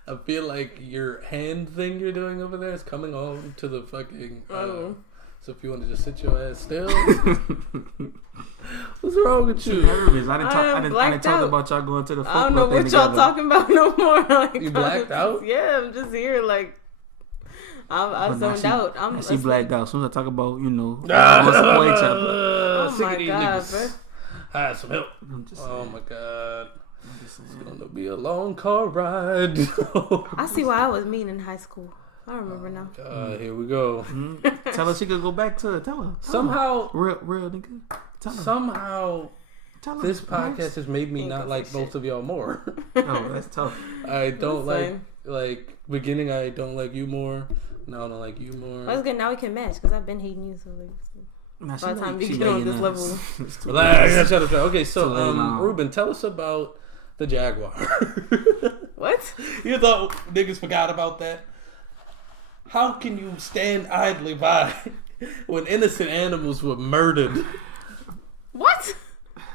I feel like your hand thing you're doing over there is coming on to the fucking. So if you want to just sit your ass still. What's wrong with you? Nervous. I didn't talk about y'all going to the football. I don't know what y'all talking about no more. Like, you blacked out? Yeah, I'm just here like I zoned out. I see blacked out. As soon as I talk about, you know, oh my god, bro. I had some help. Oh my god. It's gonna be a long car ride. I see why I was mean in high school. I remember now. Here we go. Tell her she could go back to it. Tell her. Somehow, real nigga. Tell her. Somehow, this podcast has made me not like both of y'all more. Oh, that's tough. I don't like beginning. I don't like you more. Now I don't like you more. That's good. Now we can match because I've been hating you. So like, by the time we get on this level, Relax. Shut up. Okay, so Reuben, tell us about The Jaguar. What? You thought niggas forgot about that? How can you stand idly by when innocent animals were murdered? What?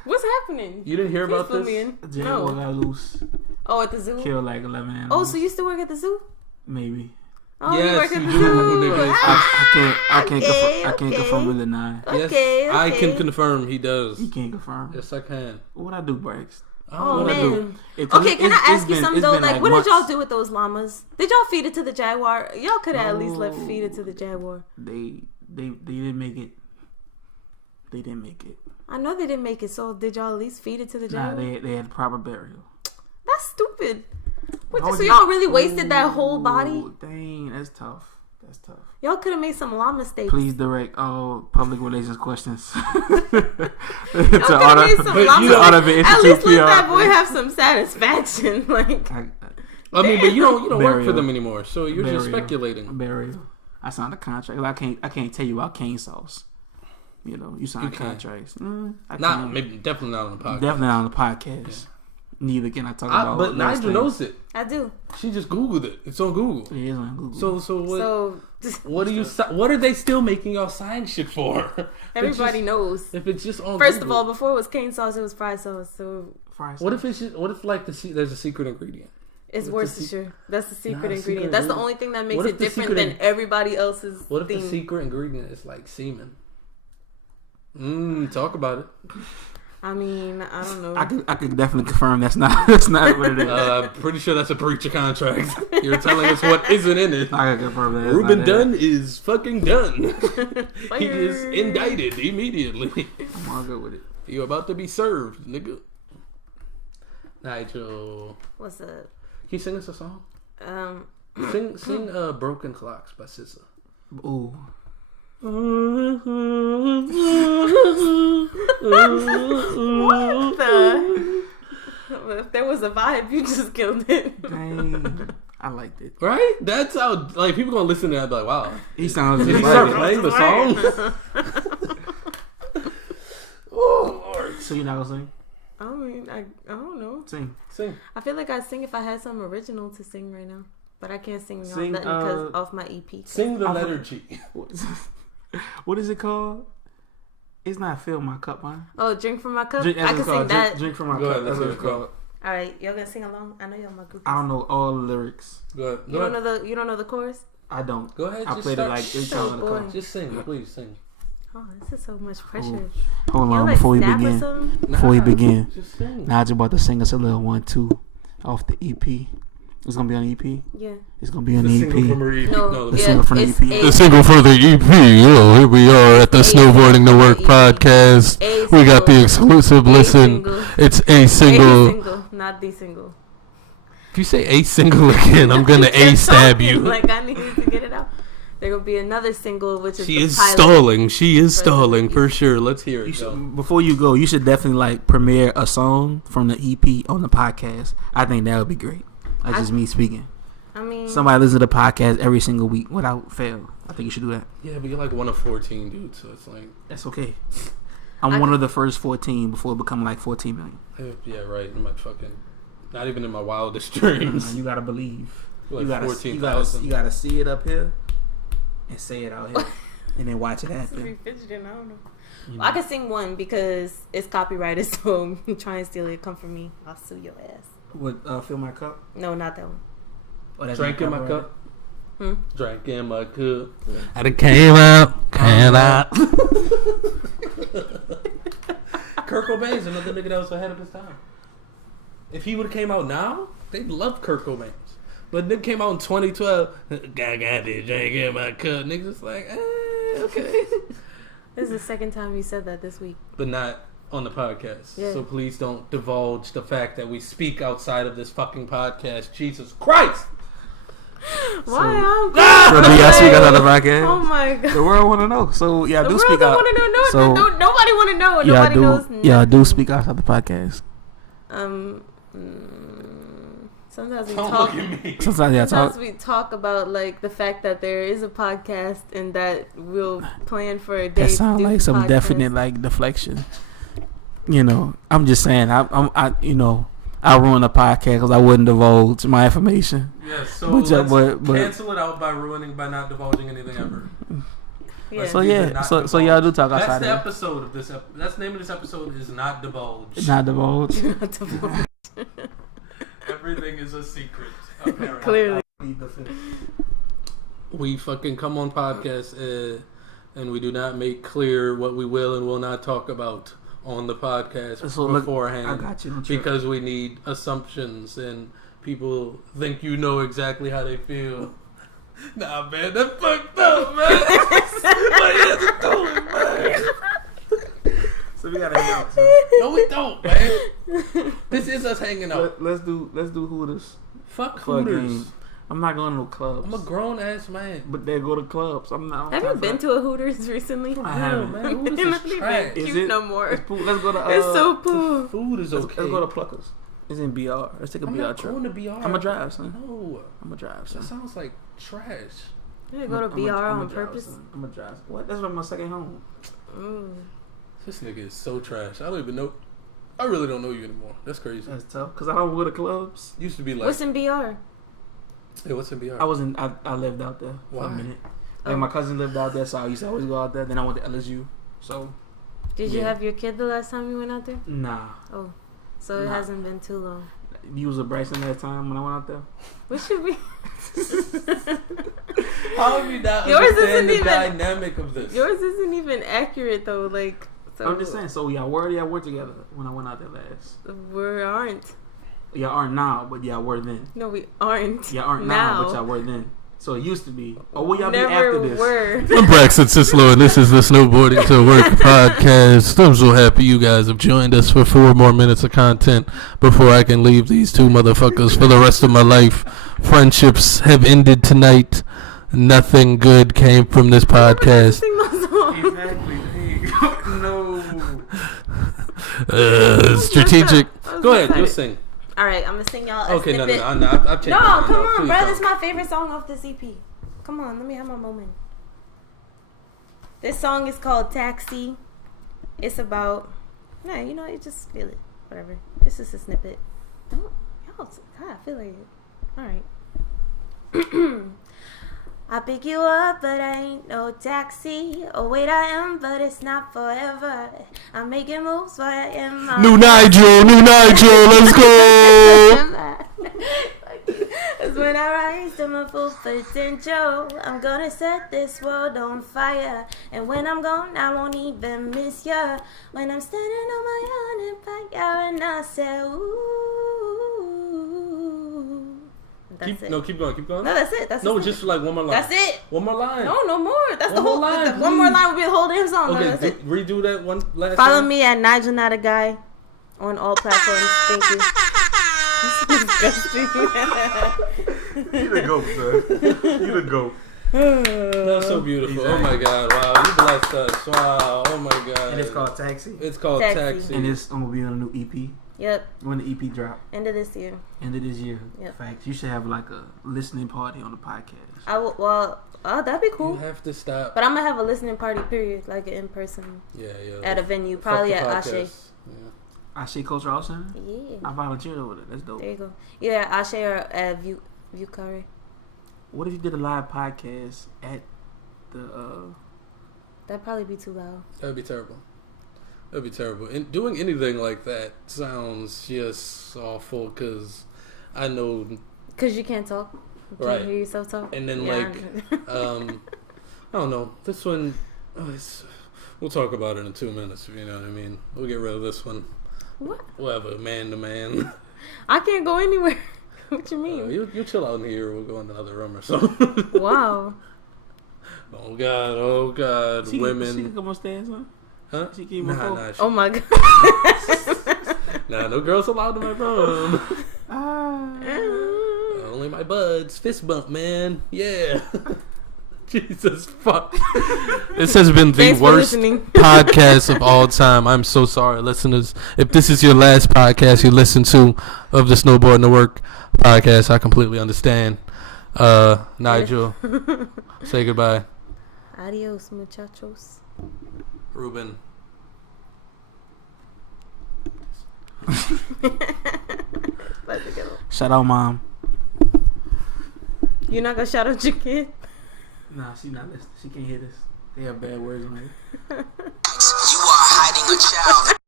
What's happening? You didn't hear Please about fill this? me in. Jaguar No. got loose. Oh, at the zoo? Killed like 11 animals. Oh, so you still work at the zoo? Maybe. Oh, Yes, you work at you the do, zoo. niggas. I can't Okay, confirm or deny. Okay, Yes, I can okay. confirm he does. You can't confirm. Yes, I can. What I do, Braggs? Oh, What I do. man. It's- Okay, can I it's ask you been- something it's though? been Like, what did months. y'all do with those llamas? Did y'all feed it to the jaguar? Y'all could have at least let No. feed it to the jaguar. They didn't make it. They didn't make it. I know they didn't make it, so did y'all at least feed it to the Nah, jaguar? they had proper burial. That's stupid. What, Why would so you- y'all really wasted that whole body? Ooh, Dang, that's tough. That's tough. Y'all could have made some llama steaks. Please direct all public relations questions to Y'all could have made some But llama you know- steaks. At least let PR. that boy have some satisfaction. Like, I mean, but you don't work for Burial. them anymore, so you're just Burial. speculating. Burial. I signed a contract. I can't tell you about cane sauce. You know, you sign You can't. contracts. Not can't. maybe, definitely not on the podcast. Definitely not on the podcast. Neither can I talk about. But those Nigel things. knows it. I do. She just Googled it. It's on Google. It is on Google. So what? So, What do you? What are they still making y'all sign shit for? everybody knows. If it's just on. First of Google. all, before it was cane sauce, it was fried sauce. So Fries. What if it's just, what if like there's a secret ingredient? it's What's the Worcestershire. That's the secret Nah, ingredient. secret That's the ingredient. only thing that makes What if it the different secret than everybody else's What if thing. the secret ingredient is like semen? Talk about it. I mean, I don't know. I could definitely confirm that's not what it is. I'm pretty sure that's a breach of contract. You're telling us what isn't in it. I can confirm that. that's Reuben not it. Dunn is fucking done. He is Fire. indicted immediately. I'm all good with it. You're about to be served, nigga. Nigel, What's up? can you sing us a song? Um, Sing "Broken Clocks" by SZA. Ooh. what the? If there was a vibe, you just killed it. Dang. I liked it. Right? That's how like people gonna listen to that and be like, wow. He sounds Did just he start like it. playing the song? Oh Lord. So you're not gonna sing? I mean, I don't know. Sing. Sing. I feel like I'd sing if I had something original to sing right now. But I can't sing, Sing, nothing because off my EP. Sing the letter G. What is it called? It's not fill my cup, man. Oh, Drink from My Cup? Drink, I can sing that. Drink from my Go cup. ahead, That's what let's it's hear it. called. Alright, y'all gonna sing along? I know y'all my groupies. I don't know all the lyrics. Go ahead. You don't know you don't know the chorus? I don't. Go ahead. I Just played it start. like 8 times So on the boring. car. Just sing, please sing. Oh, this is so much pressure. Hold Y'all on like before we snap or begin. something? Before we begin, Just sing. Nigel about to sing us a little 1-2 off the EP. It's gonna be on the EP. Yeah. It's gonna be on The the single from EP. her EP. No, the yeah, single from the it's EP. a- The single for the EP. Oh, here we are at the A Snowboarding to Work single. podcast. A We got the single. exclusive A listen. single. It's a A single. single, not the single. If you say a single again, I'm gonna a stab you. Like I needed to get it out. There will be another single, which is She the is pilot. stalling. She is For stalling the for sure. Let's hear You it. Though. should, before you go, you should definitely like premiere a song from the EP on the podcast. I think that would be great. That's just me speaking. I mean, Somebody listen to the podcast every single week without fail. I think you should do that. Yeah, but you're like one of 14 dudes, so it's like, That's okay. I'm one of the first 14 before it become like 14 million. yeah, right. In my fucking, not even in my wildest dreams. You gotta believe. Like you gotta 14,000. you gotta see it up here and say it out here, and then watch it be happen. fidgeting, I don't know. You Well, I know. can sing one because it's copyrighted, so try and steal it. Come for me. I'll sue your ass. What? Fill my cup. No, not that one. Oh, that's Drank not in my copyrighted? cup. Hmm? Drank in my cup. I done came out. Kurt Cobain's another nigga that was ahead of his time. If he would have came out now, they'd love Kurt Cobain. But then came out in 2012. Got this drink in my cup. Niggas just like, okay. This is the second time you said that this week. But not on the podcast. Yeah. So please don't divulge the fact that we speak outside of this fucking podcast. Jesus Christ! Why? I'm So do y'all speak out of the podcast? Oh my god. The world want to know. So yeah, The do world speak don't out. want to know. So- Nobody want to know. Yeah, Nobody knows. Yeah, do nothing. speak outside the podcast. Sometimes we Don't talk. look at me. Sometimes y'all Sometimes talk. we talk about like the fact that there is a podcast and that we'll plan for a day. That to sounds do like the some podcast. definite like deflection. You know, I'm just saying. I you know, I ruined the podcast because I wouldn't divulge my information. Yeah, so But cancel it out by not divulging anything ever. Yeah. So yeah, so y'all do talk outside. That's the episode of this. That's the name of this episode is not divulge. Not divulge. Everything is a secret. Apparently. Clearly. We fucking come on podcasts and we do not make clear what we will and will not talk about on the podcast beforehand. I got you. Because we need assumptions and people think you know exactly how they feel. Nah, man, that fucked up, man. What is it doing, man? So we gotta hang out. No, we don't, man. This is us hanging out. Let's do Hooters. Fuck For a Hooters. game. I'm not going to no clubs. I'm a grown ass man. But they go to clubs. I'm not. Have you been to a Hooters recently? I haven't. Man, Hooters is Not even trash. cute no more. Let's go to. It's so cool. Food is okay. Let's go to Pluckers. It's in BR. Let's take a I'm BR not trip. going to BR. I'm gonna drive, son. No. I'm gonna drive, son. That sounds like trash. You go to BR on purpose. I'm gonna drive. What? That's my second home. This nigga is so trash. I don't even know. I really don't know you anymore. That's crazy. That's tough. Cause I don't go to clubs. Used to be like. What's in BR? Hey, what's in BR? I lived out there for a Why? minute. Like my cousin lived out there, so I used to always go out there. Then I went to LSU. So. Did you Yeah. have your kid the last time you went out there? Nah. Oh, so it Nah. hasn't been too long. You was a Bryson that time when I went out there. What should we? How have you not Yours understand isn't the even- dynamic of this? Yours isn't even accurate though. Like, so I'm just saying. So y'all were together when I went out there last. we aren't. Y'all aren't now, but y'all were then. No, we aren't. Y'all aren't now, but y'all were then. So it used to be. Or will y'all Never be after this? were. I'm Braxton Sislow, and this is the Snowboarding to Work podcast. I'm so happy you guys have joined us for 4 more minutes of content before I can leave these two motherfuckers for the rest of my life. Friendships have ended tonight. Nothing good came from this podcast. Sing those songs. Exactly. No. Strategic. I was Go ahead, excited. you'll sing. All right, I'm gonna sing y'all a Okay, snippet. no, I've changed No, my mind. come on, Please bro. don't. This is my favorite song off this EP. Come on, let me have my moment. This song is called Taxi. It's about, no, you know, you just feel it. Whatever. This is a snippet. Don't, y'all, God, I feel like it. All right. I pick you up, but I ain't no taxi. Oh, wait, I am, but it's not forever. I'm making moves while I am my New Nigel, let's go. That's when I rise to my full potential. I'm gonna set this world on fire. And when I'm gone, I won't even miss ya. When I'm standing on my own empire and I say, ooh. That's it. Keep going. No, that's it. That's No, it. just like one more line. That's it. One more line. No more. That's One the whole more line, one more please. line would be the whole damn song. No, Okay, that's it. redo that one last Follow time. me at Nigel Not a Guy on all platforms. Thank you. You the goat, son. You the goat. That's so beautiful. Oh my God. Wow. You blessed us. Wow. Oh my God. And it's called Taxi. It's called Taxi. Taxi. And it's gonna be on a new EP. Yep. When the EP drop. End of this year. End of this year. Yep. Facts. You should have like a listening party on the podcast. I will. Well, that'd be You cool. have to stop. But I'm gonna have a listening party. Period. Like an in person Yeah. at a venue, Fuck probably the at podcast. Ashe. Yeah. I see Coach Rawson. Yeah. I volunteered over there. That's dope. There you go. Yeah, Ashe or at View Curry. What if you did a live podcast at the That'd probably be too loud. That'd be terrible. That'd be terrible. And doing anything like that sounds just awful because I know. Cause you can't talk. You Right. can't hear yourself talk. And then Yeah, like, I don't know. This one, we'll talk about it in 2 minutes. You know what I mean? We'll get rid of this one. What? Whatever, man to man. I can't go anywhere. What you mean? You chill out in here. We'll go in another room or something. Wow. Oh God, she women. can come upstairs, huh? Huh? She came Nah, before. nah, Oh my God. nah, no girls allowed in my room. Ah. Only my buds. Fist bump, man. Yeah. Jesus fuck. This has been the Thanks for worst listening. podcast of all time. I'm so sorry, listeners. If this is your last podcast you listen to of the Snowboarding to Work podcast, I completely understand. Nigel, say goodbye. Adios, muchachos. Reuben. about to go. Shout out, mom. You're not gonna shout out your kid? Nah, she not listening. She can't hear this. They have bad words on it. You are hiding a child.